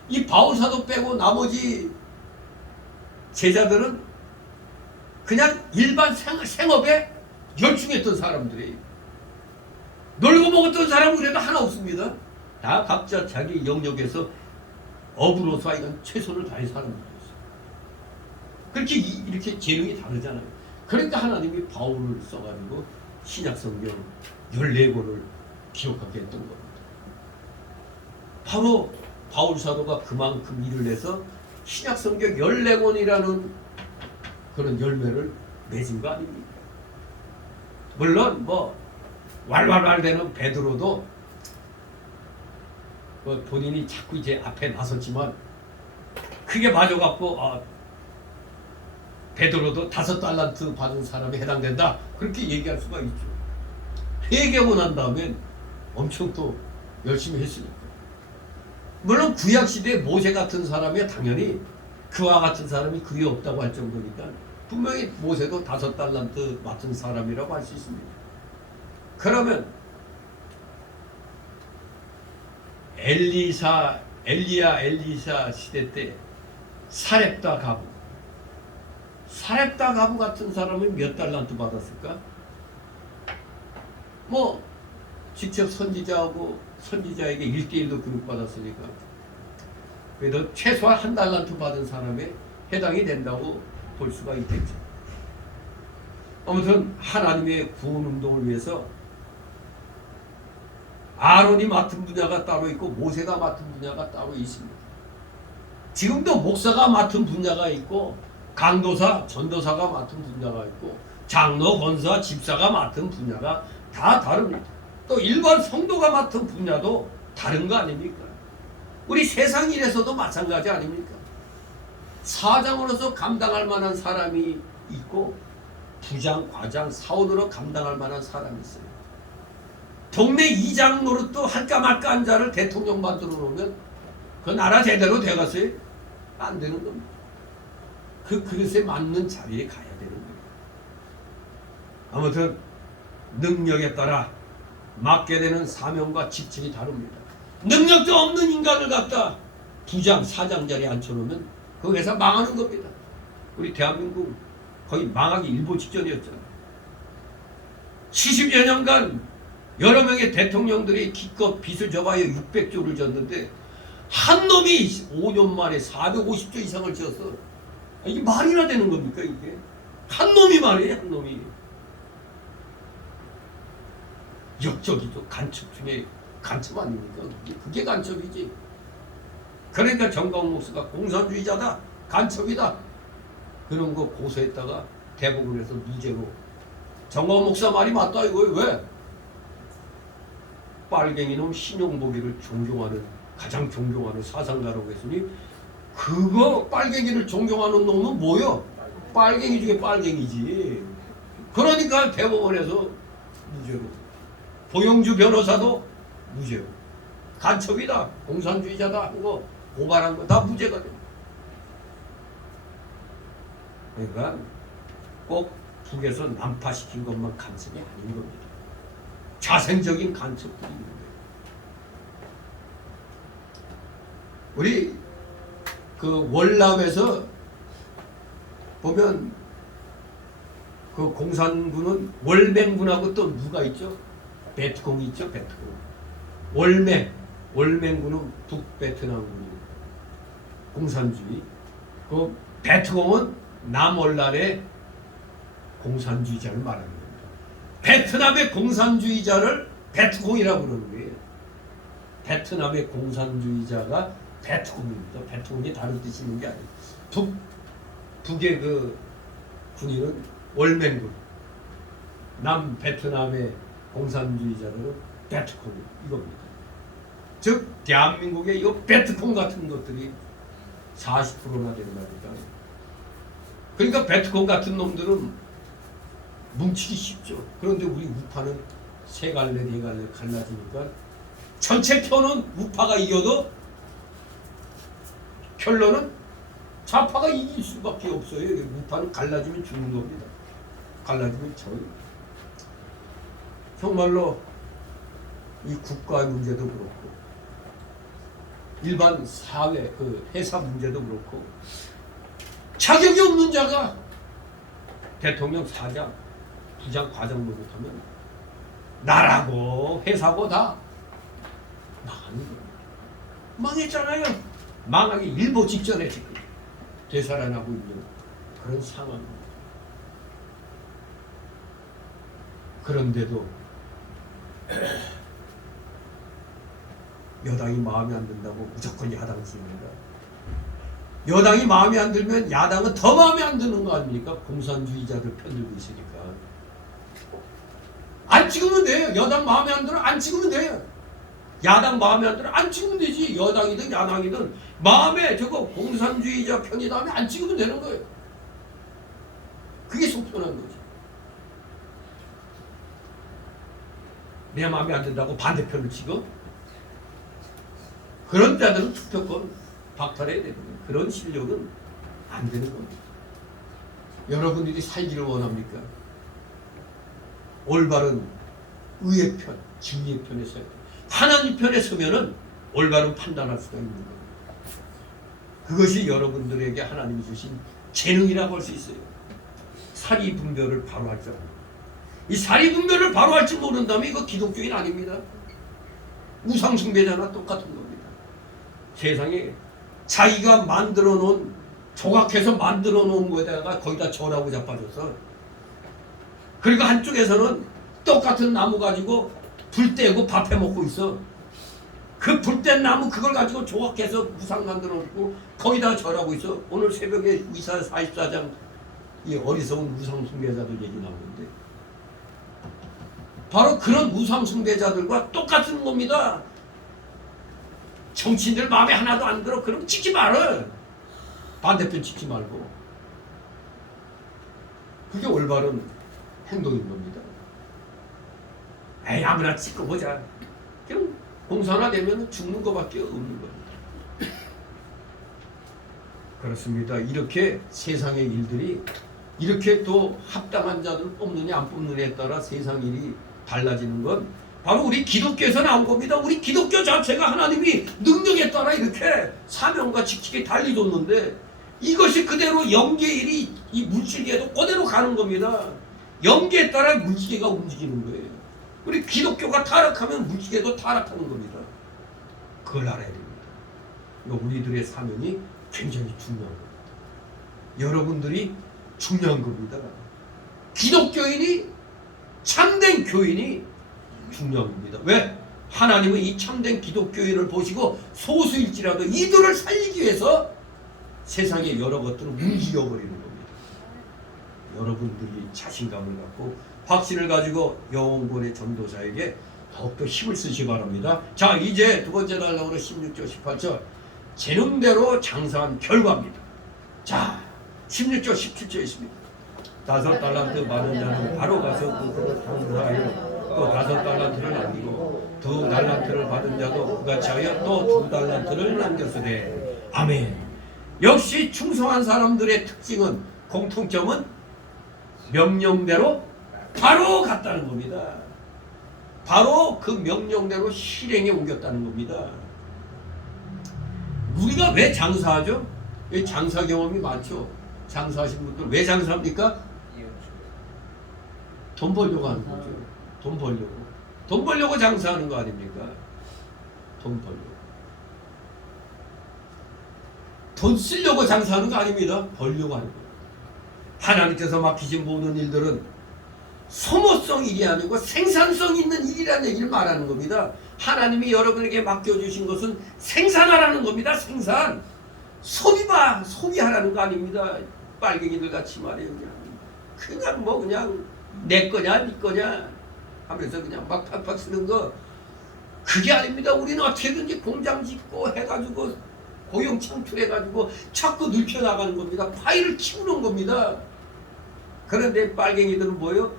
이 바울 사도 빼고 나머지 제자들은 그냥 일반 생업에 열중했던 사람들이에요. 놀고 먹었던 사람은 그래도 하나 없습니다. 다 각자 자기 영역에서 업으로서 이건 최선을 다해 사는 거였어요. 그렇게 이렇게 재능이 다르잖아요. 그러니까 하나님이 바울을 써가지고 신약성경 14권을 기록하게 했던 겁니다. 바로 바울 사도가 그만큼 일을 해서 신약성경 14권이라는 그런 열매를 맺은 거 아닙니까? 물론 뭐 왈왈왈 되는 베드로도 본인이 자꾸 이제 앞에 나섰지만 그게 맞아갖고 베드로도 5달란트 받은 사람에 해당된다 그렇게 얘기할 수가 있죠. 회개하고 난 다음엔 엄청 또 열심히 했으니까. 물론 구약시대에 모세 같은 사람이 당연히 그와 같은 사람이 그게 없다고 할 정도니까 분명히 모세도 5달란트 맡은 사람이라고 할 수 있습니다. 그러면 엘리야 엘리사 시대 때 사렙다 가부 같은 사람이 몇 달란트 받았을까? 뭐 직접 선지자에게 1:1도 교육받았으니까 그래도 최소한 1달란트 받은 사람에 해당이 된다고 볼 수가 있겠죠. 아무튼 하나님의 구원운동을 위해서 아론이 맡은 분야가 따로 있고 모세가 맡은 분야가 따로 있습니다. 지금도 목사가 맡은 분야가 있고 강도사, 전도사가 맡은 분야가 있고 장로, 권사, 집사가 맡은 분야가 다 다릅니다. 또 일반 성도가 맡은 분야도 다른 거 아닙니까? 우리 세상 일에서도 마찬가지 아닙니까? 사장으로서 감당할 만한 사람이 있고 부장, 과장, 사원으로 감당할 만한 사람이 있어요. 동네 이장 노릇도 할까 말까 한 자를 대통령 만들어 놓으면 그 나라 제대로 돼갔어요? 안 되는 겁니다. 그 그릇에 맞는 자리에 가야 되는 거예요. 아무튼 능력에 따라 맡게 되는 사명과 직책이 다릅니다. 능력도 없는 인간을 갖다 부장, 사장 자리에 앉혀놓으면 그 회사 망하는 겁니다. 우리 대한민국 거의 망하기 일보 직전이었잖아요. 70여 년간 여러 명의 대통령들이 기껏 빚을 져봐야 600조를 졌는데 한 놈이 5년 만에 450조 이상을 지었어. 이게 말이나 되는 겁니까 이게? 한 놈이 말이에요, 한 놈이. 역적이죠. 간첩 중에 간첩 아닙니까? 그게 간첩이지. 그러니까 정광훈 목사가 공산주의자다, 간첩이다, 그런 거 고소했다가 대법원에서 무죄로. 정광훈 목사 말이 맞다 이거예요. 왜? 빨갱이놈 신용보기를 존경하는, 가장 존경하는 사상가라고 했으니 그거 빨갱이를 존경하는 놈은 뭐요? 빨갱이 중에 빨갱이지. 그러니까 대법원에서 무죄로. 보영주 변호사도 무죄로. 간첩이다, 공산주의자다 하는 거 고발한 거 다 무죄가 돼. 그러니까 꼭 북에서 난파시킨 것만 간첩이 아닌 겁니다. 자생적인 간첩들이 있는 거예요. 우리 그 월남에서 보면 그 공산군은 월맹군하고 또 누가 있죠? 베트콩이 있죠, 베트콩. 월맹군은 북베트남군이고 공산주의. 그 베트콩은 남월란의 공산주의자를 말하는 겁니다. 베트남의 공산주의자를 베트콩이라고 그러는 거예요. 베트남의 공산주의자가 베트콩입니다. 베트콩이 다른 뜻이 있는 게 아니에요. 북의 그 군인은 월맹군, 남 베트남의 공산주의자들은 베트콩 이겁니다. 즉 대한민국의 이 베트콩 같은 것들이 40%나 되는 겁니다. 그러니까 베트콩 같은 놈들은 뭉치기 쉽죠. 그런데 우리 우파는 세 갈래 네 갈래 갈라지니까 전체 표는 우파가 이겨도 결론은 좌파가 이길 수밖에 없어요. 우파는 갈라지면 죽는 겁니다. 갈라지면 저희 정말로 이 국가의 문제도 그렇고 일반 사회 그 회사 문제도 그렇고 자격이 없는 자가 대통령, 사장, 부장, 과장 노릇하면 나라고 회사고 다 망하는 거예요. 망했잖아요. 망하기 일보 직전에 지금 되살아나고 있는 그런 상황입니다. 그런데도 여당이 마음에 안 든다고 무조건 야당 찍는다. 여당이 마음에 안 들면 야당은 더 마음에 안 드는 거 아닙니까? 공산주의자들 편들고 있으니까. 안 찍으면 돼요. 여당 마음에 안 들어 안 찍으면 돼요. 야당 마음에 안 들어 안 찍으면 되지. 여당이든 야당이든 마음에 저거 공산주의자 편이다 하면 안 찍으면 되는 거예요. 그게 속편한 거지. 내 마음에 안 든다고 반대편을 찍어? 그런 자들은 투표권 박탈해야 되는 거예요. 그런 실력은 안 되는 겁니다. 여러분들이 살기를 원합니까? 올바른 의의 편, 진리의 편에 서야 돼요. 하나님 편에 서면은 올바른 판단할 수가 있는 겁니다. 그것이 여러분들에게 하나님이 주신 재능이라고 할 수 있어요. 사리분별을 바로 할 줄 압니다. 이 사리분별을 바로 할 줄 모른다면 이거 기독교인 아닙니다. 우상숭배자나 똑같은 겁니다. 세상에 자기가 만들어 놓은, 조각해서 만들어 놓은 거에다가 거기다 절하고 자빠져서, 그리고 한쪽에서는 똑같은 나무 가지고 불 떼고 밥해 먹고 있어. 그 불 뗀 나무 그걸 가지고 조각해서 우상 만들어 놓고 거기다 절하고 있어. 오늘 새벽에 이사야 44장 이 어리석은 우상 숭배자들 얘기 나오는데 바로 그런 우상 숭배자들과 똑같은 겁니다. 정치인들 마음에 하나도 안 들어. 그럼 찍지 말아. 반대편 찍지 말고. 그게 올바른 행동인 겁니다. 에이, 아무나 찍고 보자. 그럼 공산화 되면 죽는 것밖에 없는 겁니다. 그렇습니다. 이렇게 세상의 일들이 이렇게 또 합당한 자들을 뽑느냐 안 뽑느냐에 따라 세상 일이 달라지는 건 바로 우리 기독교에서 나온 겁니다. 우리 기독교 자체가 하나님이 능력에 따라 이렇게 사명과 직책에 달리줬는데 이것이 그대로 영계의 일이 이 물질계에도 그대로 가는 겁니다. 영계에 따라 물질계가 움직이는 거예요. 우리 기독교가 타락하면 물질계도 타락하는 겁니다. 그걸 알아야 됩니다. 우리들의 사명이 굉장히 중요한 겁니다. 여러분들이 중요한 겁니다. 기독교인이 참된 교인이 중요한 겁니다. 왜? 하나님은 이 참된 기독교인을 보시고 소수일지라도 이들을 살리기 위해서 세상의 여러 것들을 움직여버리는 겁니다. 여러분들이 자신감을 갖고 확신을 가지고 영혼권의 전도자에게 더욱더 힘을 쓰시기 바랍니다. 자, 이제 두 번째 단락으로 16절 18절 재능대로 장사한 결과입니다. 자, 16절 17절에 있습니다. 5달란트 받은 자는 바로 가서 그것을 장사하여 또 5달란트를 남기고 2달란트를 받은 자도 그같이 하여 또 2달란트를 남겼으되 아멘. 역시 충성한 사람들의 특징은 공통점은 명령대로 바로 갔다는 겁니다. 바로 그 명령대로 실행에 옮겼다는 겁니다. 우리가 왜 장사하죠? 왜 장사 경험이 많죠? 장사하신 분들 왜 장사합니까? 돈 벌려고 하는 거죠. 돈 벌려고. 돈 벌려고 장사하는 거 아닙니까? 돈 벌려고. 돈 쓰려고 장사하는 거 아닙니다. 벌려고 하는 거예요. 하나님께서 맡기신 모든 일들은 소모성 일이 아니고 생산성 있는 일이라는 얘기를 말하는 겁니다. 하나님이 여러분에게 맡겨주신 것은 생산하라는 겁니다. 생산. 소비하라는 거 아닙니다. 빨갱이들 같이 말이에요. 그냥 뭐 그냥 내 거냐 네 거냐 하면서 그냥 막 팍팍 쓰는 거 그게 아닙니다. 우리는 어떻게든지 공장 짓고 해가지고 고용 창출해가지고 자꾸 늙혀나가는 겁니다. 파이를 키우는 겁니다. 그런데 빨갱이들은 뭐예요?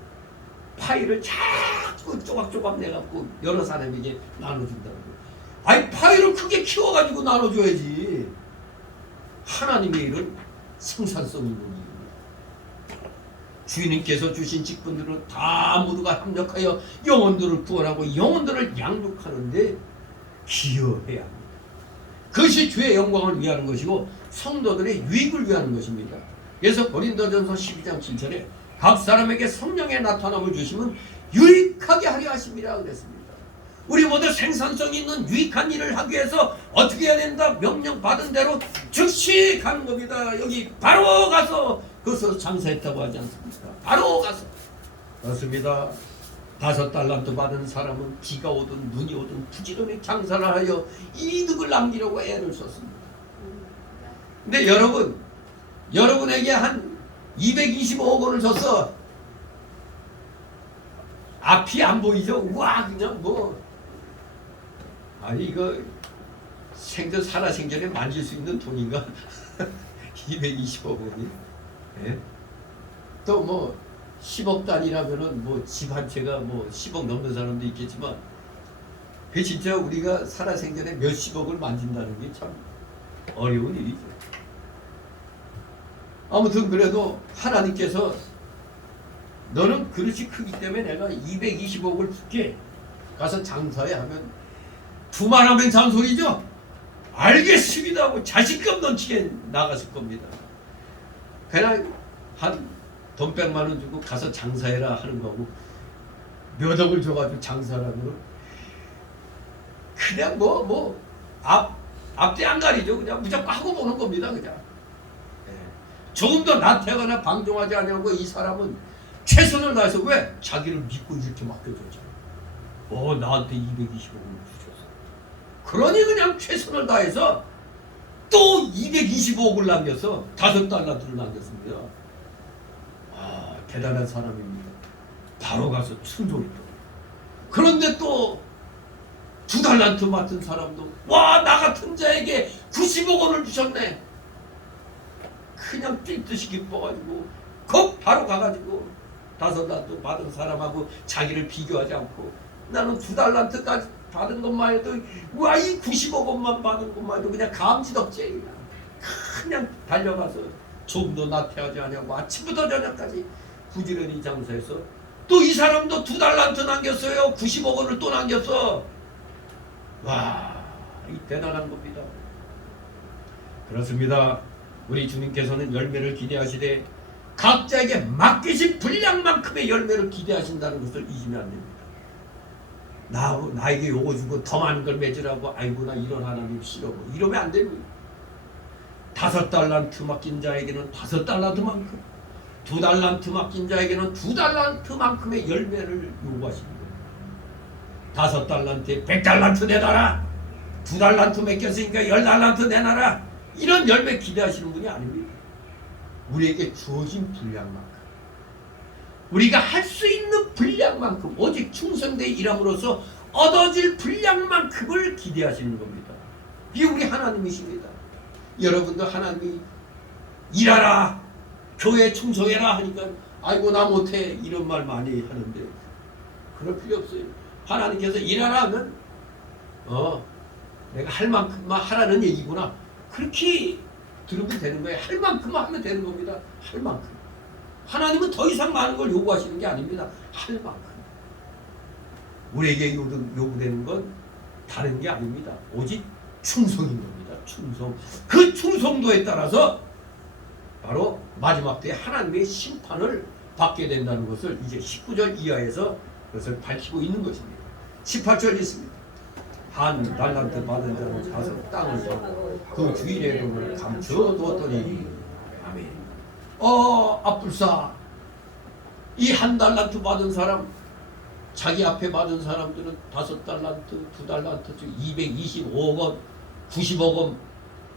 파이를 자꾸 조각조각 내갖고 여러 사람에게 나눠준다는 거예요. 아니 파이를 크게 키워가지고 나눠줘야지. 하나님의 일은 생산성 있는 일입니다. 주인님께서 주신 직분들은 다 모두가 합력하여 영혼들을 구원하고 영혼들을 양육하는데 기여해야 합니다. 그것이 주의 영광을 위하는 것이고 성도들의 유익을 위하는 것입니다. 그래서 고린도전서 12장 7절에 각 사람에게 성령의 나타남을 주시면 유익하게 하려 하십니다 그랬습니다. 우리 모두 생산성 있는 유익한 일을 하기 위해서 어떻게 해야 된다? 명령 받은 대로 즉시 가는 겁니다. 여기 바로 가서 그것을 장사했다고 하지 않습니까? 바로 가서. 그렇습니다. 5달란트 받은 사람은 비가 오든 눈이 오든 부지런히 장사를 하여 이득을 남기려고 애를 썼습니다. 근데 여러분에게 한 225억 원을 줬어. 앞이 안 보이죠? 우와 그냥 뭐 아니 이거 살아생전에 만질 수 있는 돈인가? 225억 원이. 예? 또 뭐 10억 단위라면은 뭐 집 한 채가 뭐 10억 넘는 사람도 있겠지만 그 진짜 우리가 살아생전에 몇십억을 만진다는 게 참 어려운 일이죠. 아무튼 그래도 하나님께서 너는 그릇이 크기 때문에 내가 220억을 줄게. 가서 장사해 하면 두말하면 잔소리죠. 알겠습니다 하고 자신감 넘치게 나갔을 겁니다. 그냥 한 돈 100만 원 주고 가서 장사해라 하는 거고 몇 억을 줘가지고 장사라고 그냥 앞뒤 안 가리죠. 그냥 무조건 하고 보는 겁니다. 그냥 조금 더 나태하거나 방종하지 않냐고 이 사람은 최선을 다해서 왜? 자기를 믿고 이렇게 맡겨줬잖아. 나한테 220억을 주셨어. 그러니 그냥 최선을 다해서 또 225억을 남겨서 5달란트를 남겼습니다. 대단한 사람입니다. 바로 가서 순종했다. 그런데 또 2달란트 맡은 사람도 와, 나 같은 자에게 90억 주셨네. 그냥 뛸 듯이 기뻐가지고 겁 바로 가가지고 5달란트 받은 사람하고 자기를 비교하지 않고 나는 2달란트까지 받은 것만 해도 와, 이 90억만 받은 것만 해도 그냥 감지덕지야. 그냥 달려가서 좀 더 나태하지 않냐고 아침부터 저녁까지 부지런히 장사해서 또 이 사람도 2달란트 남겼어요. 90억 또 남겼어. 와, 이 대단한 겁니다. 그렇습니다. 우리 주님께서는 열매를 기대하시되 각자에게 맡기신 분량만큼의 열매를 기대하신다는 것을 잊으면 안 됩니다. 나에게 요거 주고 더 많은 걸 맺으라고 아이고 나 이런 하나님 싫어 이러면 안 됩니다. 5달란트 맡긴 자에게는 5달란트만큼, 2달란트 맡긴 자에게는 2달란트만큼의 열매를 요구하십니다. 5달란트에 100달란트 내놔라. 2달란트 맡겼으니까 10달란트 내놔라. 이런 열매 기대하시는 분이 아닙니다. 우리에게 주어진 분량만큼, 우리가 할 수 있는 분량만큼, 오직 충성되어 일함으로써 얻어질 분량만큼을 기대하시는 겁니다. 이게 우리 하나님이십니다. 여러분도 하나님이 일하라, 교회 충성해라 하니까 아이고 나 못해 이런 말 많이 하는데 그럴 필요 없어요. 하나님께서 일하라 하면 내가 할 만큼만 하라는 얘기구나. 그렇게 들으면 되는 거예요. 할 만큼만 하면 되는 겁니다. 할 만큼. 하나님은 더 이상 많은 걸 요구하시는 게 아닙니다. 할 만큼. 우리에게 요구되는 건 다른 게 아닙니다. 오직 충성인 겁니다. 충성. 그 충성도에 따라서 바로 마지막 때에 하나님의 심판을 받게 된다는 것을 이제 19절 이하에서 그것을 밝히고 있는 것입니다. 18절 있습니다. 한 달란트 받은 자는 가서 땅을 사고 그 주인의 돈을 감춰두었더니 아멘. 앞불사. 이 한 달란트 받은 사람, 자기 앞에 받은 사람들은 5달란트, 2달란트, 225억 원, 90억 원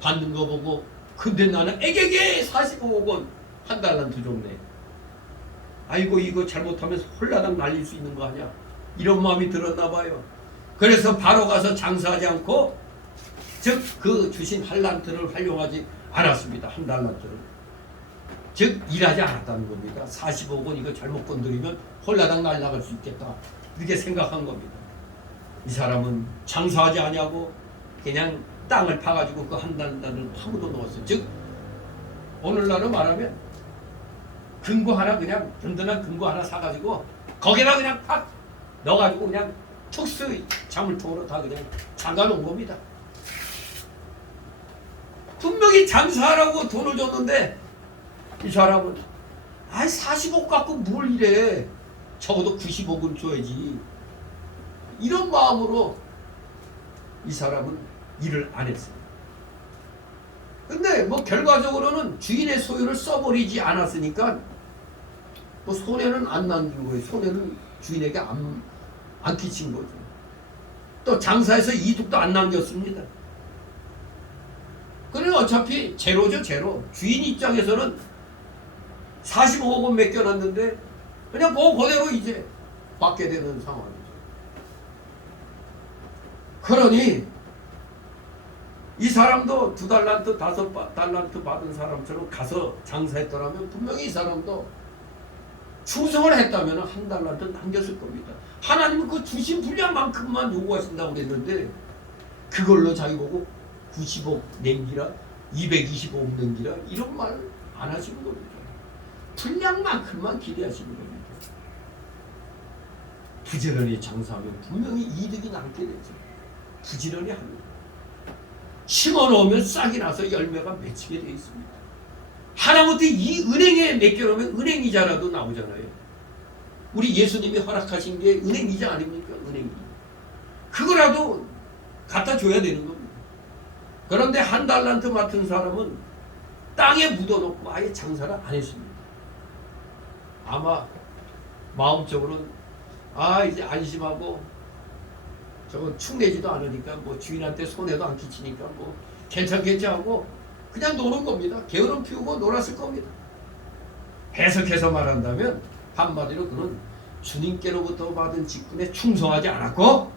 받는 거 보고 근데 나는 애게게 45억 원 한 달란트 줬네. 아이고 이거 잘못하면 홀라당 날릴 수 있는 거 아니야. 이런 마음이 들었나 봐요. 그래서 바로 가서 장사하지 않고 즉 그 주신 달란트를 활용하지 않았습니다. 한 달란트를. 즉 일하지 않았다는 겁니다. 45억 원 이거 잘못 건드리면 홀라당 날아갈 수 있겠다. 이렇게 생각한 겁니다. 이 사람은 장사하지 않냐고 그냥 땅을 파가지고 그 한 달란트를 파묻어 넣었어요. 즉 오늘날로 말하면 금고 하나 그냥 든든한 금고 하나 사가지고 거기다 그냥 팍 넣어가지고 그냥 특수 자물통으로 다 그냥 잠가 놓은 겁니다. 분명히 장사하라고 돈을 줬는데 이 사람은 40억 갖고 뭘 이래. 적어도 90억은 줘야지. 이런 마음으로 이 사람은 일을 안 했어요. 근데 뭐 결과적으로는 주인의 소유를 써버리지 않았으니까 뭐 손해는 안 남긴 거예요. 손해는 주인에게 안 끼친 거죠. 또 장사해서 이득도 안 남겼습니다. 그래 어차피 제로죠, 제로. 주인 입장에서는 45억 원 맡겨놨는데 그냥 그대로 이제 받게 되는 상황이죠. 그러니 이 사람도 2달란트, 5달란트 받은 사람처럼 가서 장사했더라면 분명히 이 사람도 충성을 했다면 한 달란트 남겼을 겁니다. 하나님은 그 주신 분량만큼만 요구하신다고 그랬는데 그걸로 자기 보고 90억 냉기라 225억 냉기라 이런 말 안 하시는 겁니다. 분량만큼만 기대하시는 겁니다. 부지런히 장사하면 분명히 이득이 남게 되죠. 부지런히 합니다. 심어놓으면 싹이 나서 열매가 맺히게 되어 있습니다. 하다못해 이 은행에 맡겨놓으면 은행이자라도 나오잖아요. 우리 예수님이 허락하신 게 은행이자 아닙니까? 은행이. 그거라도 갖다 줘야 되는 겁니다. 그런데 한 달란트 맡은 사람은 땅에 묻어놓고 아예 장사를 안 했습니다. 아마 마음적으로는 이제 안심하고 저거 축내지도 않으니까 뭐 주인한테 손해도 안 끼치니까 뭐 괜찮겠지 하고 그냥 노는 겁니다. 게으름 피우고 놀았을 겁니다. 해석해서 말한다면 한마디로 그는 주님께로부터 받은 직분에 충성하지 않았고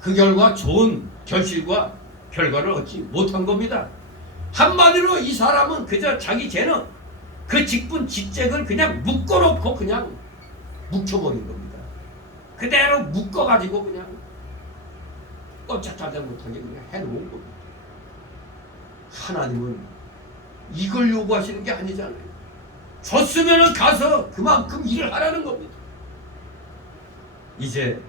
그 결과 좋은 결실과 결과를 얻지 못한 겁니다. 한마디로 이 사람은 그저 자기 죄는 그 직분 직책을 그냥 묶어놓고 그냥 묵혀버린 겁니다. 그대로 묶어가지고 그냥 꼼짝하지 못하게 그냥 해놓은 겁니다. 하나님은 이걸 요구하시는 게 아니잖아요. 줬으면 가서 그만큼 일을 하라는 겁니다. 이제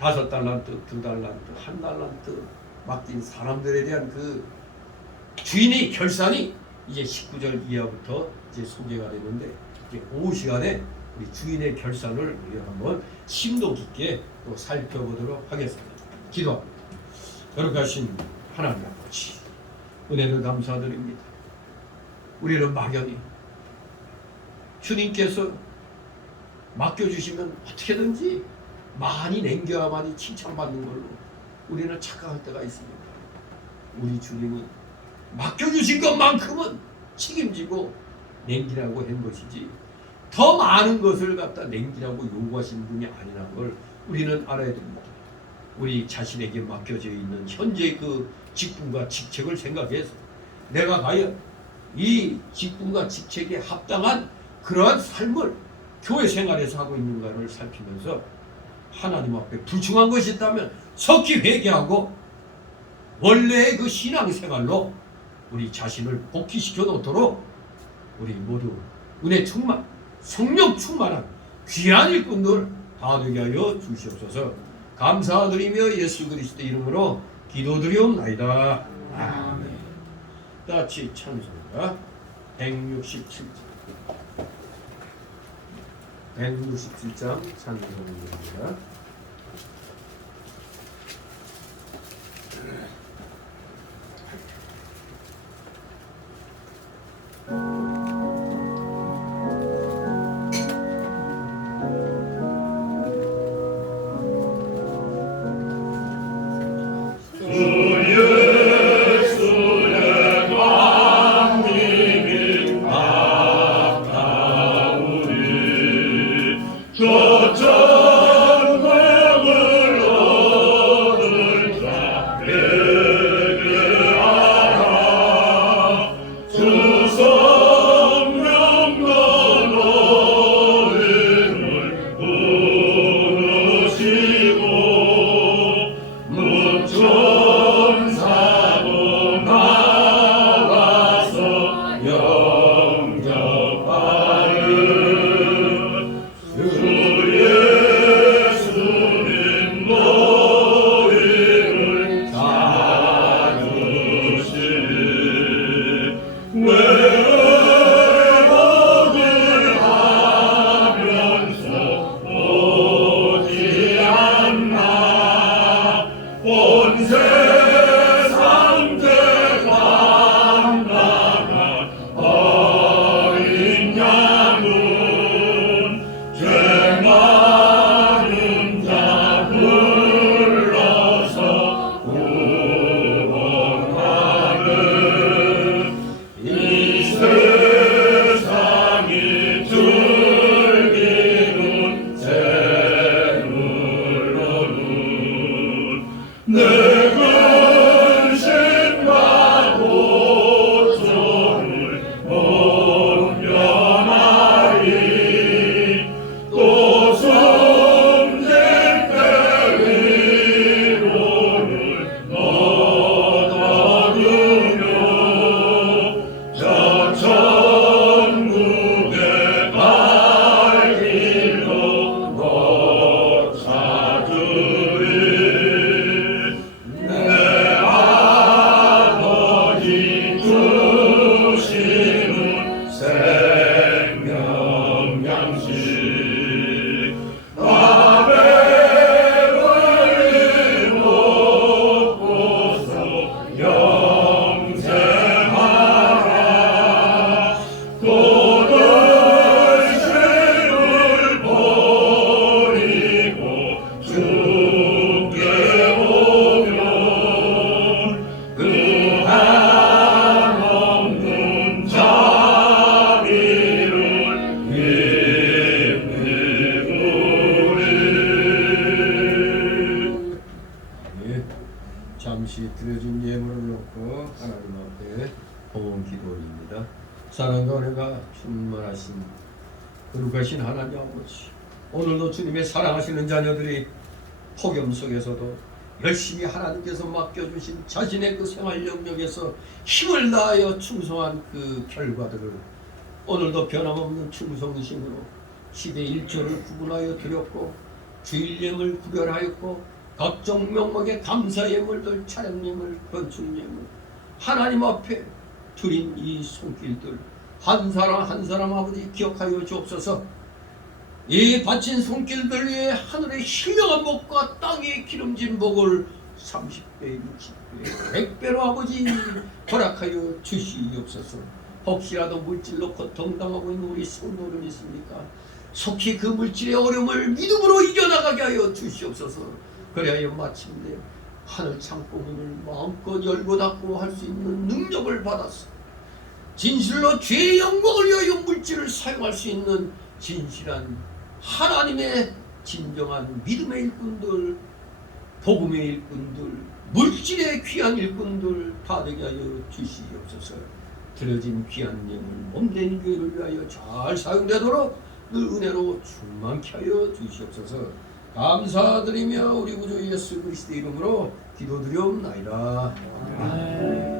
5달란트, 2달란트, 1달란트 맡긴 사람들에 대한 그 주인의 결산이 이제 19절 이하부터 이제 소개가 되는데, 이제 그 시간에 우리 주인의 결산을 우리가 한번 심도 깊게 또 살펴보도록 하겠습니다. 기도합니다. 거룩하신 하나님 아버지, 은혜를 감사드립니다. 우리는 막연히 주님께서 맡겨주시면 어떻게든지 많이 남겨야만이 칭찬받는 걸로 우리는 착각할 때가 있습니다. 우리 주님은 맡겨주신 것만큼은 책임지고 남기라고 한 것이지 더 많은 것을 갖다 남기라고 요구하시는 분이 아니라는 걸 우리는 알아야 됩니다. 우리 자신에게 맡겨져 있는 현재 그 직분과 직책을 생각해서 내가 과연 이 직분과 직책에 합당한 그러한 삶을 교회 생활에서 하고 있는가를 살피면서 하나님 앞에 불충한 것이 있다면 속히 회개하고 원래의 그 신앙생활로 우리 자신을 복귀시켜 놓도록 우리 모두 은혜 충만, 성령 충만한 귀한 일꾼들 다 되게 하여 주시옵소서. 감사드리며 예수 그리스도 이름으로 기도드리옵나이다. 아멘. 같이 찬송가 167장 167장 찬송입니다. 저전과 은혜가 충만하신 거룩하신 하나님 아버지, 오늘도 주님의 사랑하시는 자녀들이 폭염 속에서도 열심히 하나님께서 맡겨주신 자신의 그 생활 영역에서 힘을 다하여 충성한 그 결과들을 오늘도 변함없는 충성심으로 10의 1조를 구분하여 드렸고 주일 예물 구별하였고 각종 명목의 감사 예물들, 찬양 예물, 건축 예물 하나님 앞에 드린 이 손길들 한 사람 한 사람 아버지 기억하여 주옵소서. 이 바친 손길들 위에 하늘의 신령한 복과 땅의 기름진 복을 30배, 60배, 100배로 아버지 허락하여 주시옵소서. 혹시라도 물질로 고통당하고 있는 우리 성도들 있습니까? 속히 그 물질의 어려움을 믿음으로 이겨나가게 하여 주시옵소서. 그래야 마침내 하늘 창고문을 마음껏 열고 닫고 할 수 있는 능력을 받았어. 진실로 죄의 영광을 위하여 물질을 사용할 수 있는 진실한 하나님의 진정한 믿음의 일꾼들, 복음의 일꾼들, 물질의 귀한 일꾼들 다 되게 하여 주시옵소서. 드려진 귀한 예물 몸된 교회를 위하여 잘 사용되도록 늘 은혜로 충만케 하여 주시옵소서. 감사드리며 우리 구주 예수 그리스도의 이름으로 기도드리옵나이다. 아멘.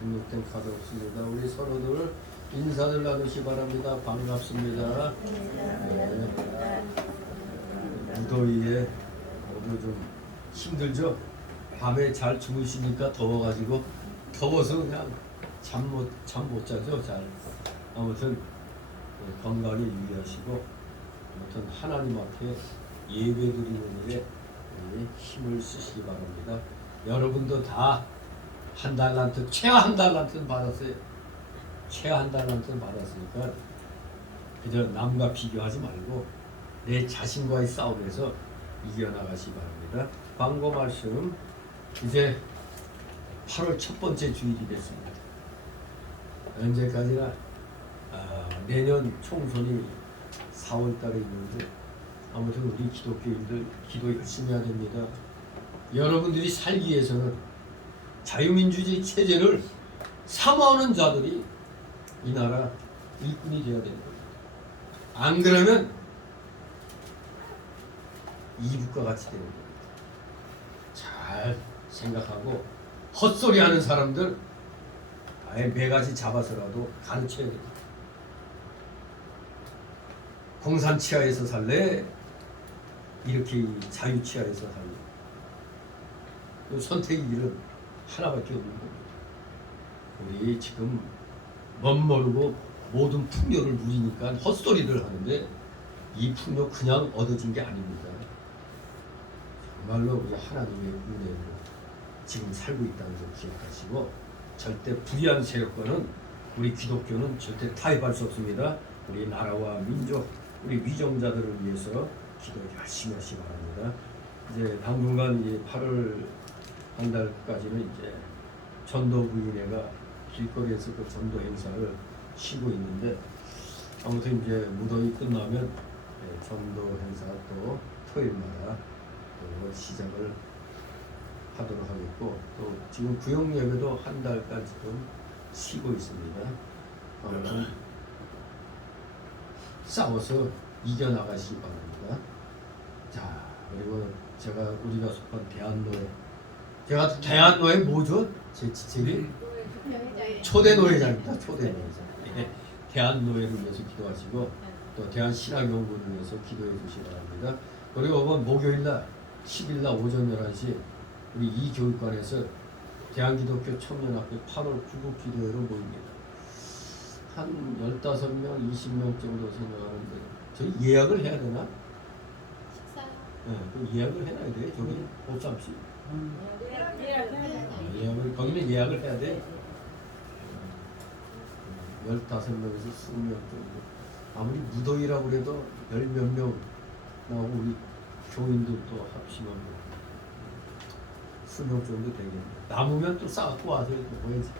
등록된 카드 없습니다. 우리 서로들 인사들 나누시 바랍니다. 반갑습니다. 네. 무더위에 모두 좀 힘들죠? 밤에 잘 주무시니까 더워가지고 더워서 그냥 잠 못 자죠. 잘 아무튼 건강에 유의하시고 아무튼 하나님 앞에 예배드리는 일에 힘을 쓰시기 바랍니다. 여러분도 다 한 달란트, 최하 한 달란트는 받았어요. 최하 한 달란트는 받았으니까 그저 남과 비교하지 말고 내 자신과의 싸움에서 이겨나가시기 바랍니다. 광고 말씀, 이제 8월 첫 번째 주일이 됐습니다. 언제까지나 내년 총선이 4월 달에 있는데 아무튼 우리 기독교인들 기도 열심히 해야 됩니다. 여러분들이 살기 위해서는 자유민주주의 체제를 사모하는 자들이 이 나라 일꾼이 되어야 되는 겁니다. 안 그러면 이북과 같이 되는 겁니다. 잘 생각하고 헛소리하는 사람들 아예 매가지 잡아서라도 가르쳐야 됩니다. 공산 치하에서 살래? 이렇게 자유 치하에서 살래? 선택의 길은 하나밖에 없는 겁니다. 우리 지금 멋모르고 모든 풍요를 누리니까 헛소리를 하는데 이 풍요 그냥 얻어진 게 아닙니다. 정말로 우리 하나님의 은혜로 지금 살고 있다는 걸 기억하시고 절대 불의한 세력과는 우리 기독교는 절대 타협할 수 없습니다. 우리 나라와 민족, 우리 위정자들을 위해서 기도 열심히 하시기 바랍니다. 이제 당분간 이제 8월 한 달까지는 이제 전도 부인회가 길거리에서 그 전도 행사를 쉬고 있는데 아무튼 이제 무더위 끝나면 전도 행사 또 토요일마다 또 시작을 하도록 하겠고 또 지금 구역 예배도 한 달까지 좀 쉬고 있습니다. 아무튼 싸워서 이겨나가시기 바랍니다. 자, 그리고 우리가 속한 대한노회, 제가 대한노회 뭐죠? 제 지책이 초대노회장입니다. 초대노회장. 대한노회를 위해서 기도하시고 또 대한신학연구를 위해서 기도해 주시기 바랍니다. 그리고 이번 목요일날 10일날 오전 11시 우리 이 교육관에서 대한기독교 청년학교 8월 구국 기도회로 모입니다. 한 15명, 20명 정도 생각하는데 저희 예약을 해야 되나? 식사. 네, 그 예약을 해놔야 돼. 저기 보쌈씨. 예약을 거기는 예약을 해야 돼. 15명에서 20명 정도. 아무리 무더위라고 그래도 10몇 명 나오고 우리 교인들도 합치면 20명 정도 되겠네. 남으면 또 싸갖고 와서 먹어야지.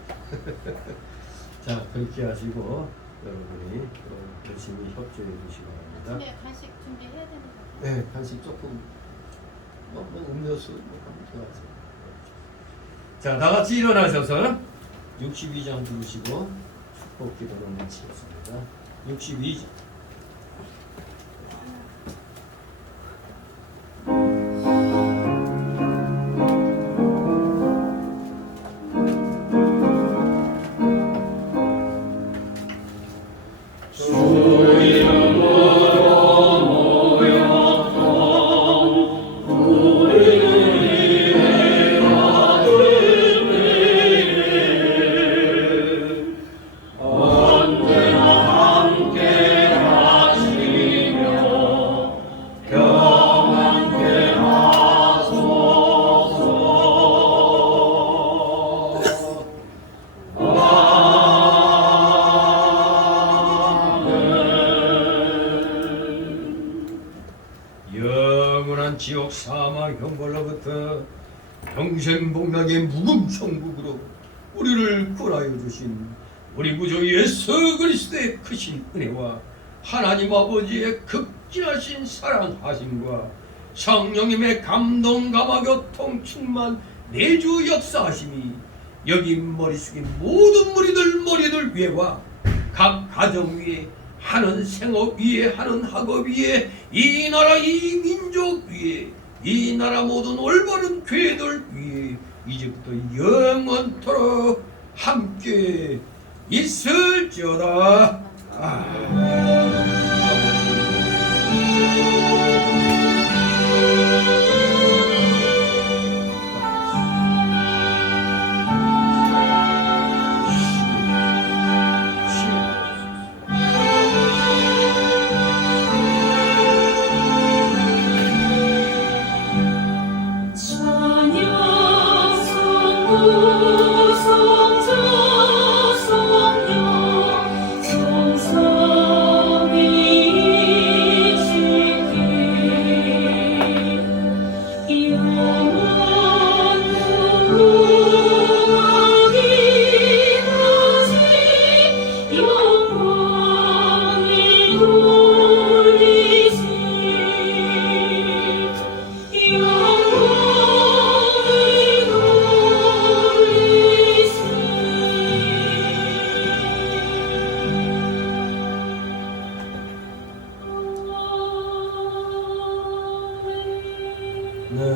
자, 그렇게 하시고 여러분이 열심히 협조해 주시기 바랍니다. 아침에 간식 준비해야 되는 거. 네, 간식 조금 뭐 음료수 하면 좋아하세요. 자, 다 같이 일어나셔서 62장 부르시고 축복 기도를 마치겠습니다. 62장. 영원한 지옥 사망 형벌로부터 평생복락의 무금천국으로 우리를 구하여 주신 우리 구주 예수 그리스도의 크신 은혜와 하나님 아버지의 극진하신 사랑하심과 성령님의 감동 감화교통 충만 내주 역사하심이 여기 머리 숙인 모든 머리들 위에와 각 가정 위에 하는 생업 위에 하는 학업 위에 이 나라 이 민족 위에 이 나라 모든 올바른 교회들 위에 이제부터 영원토록 함께 있을지어다. 네.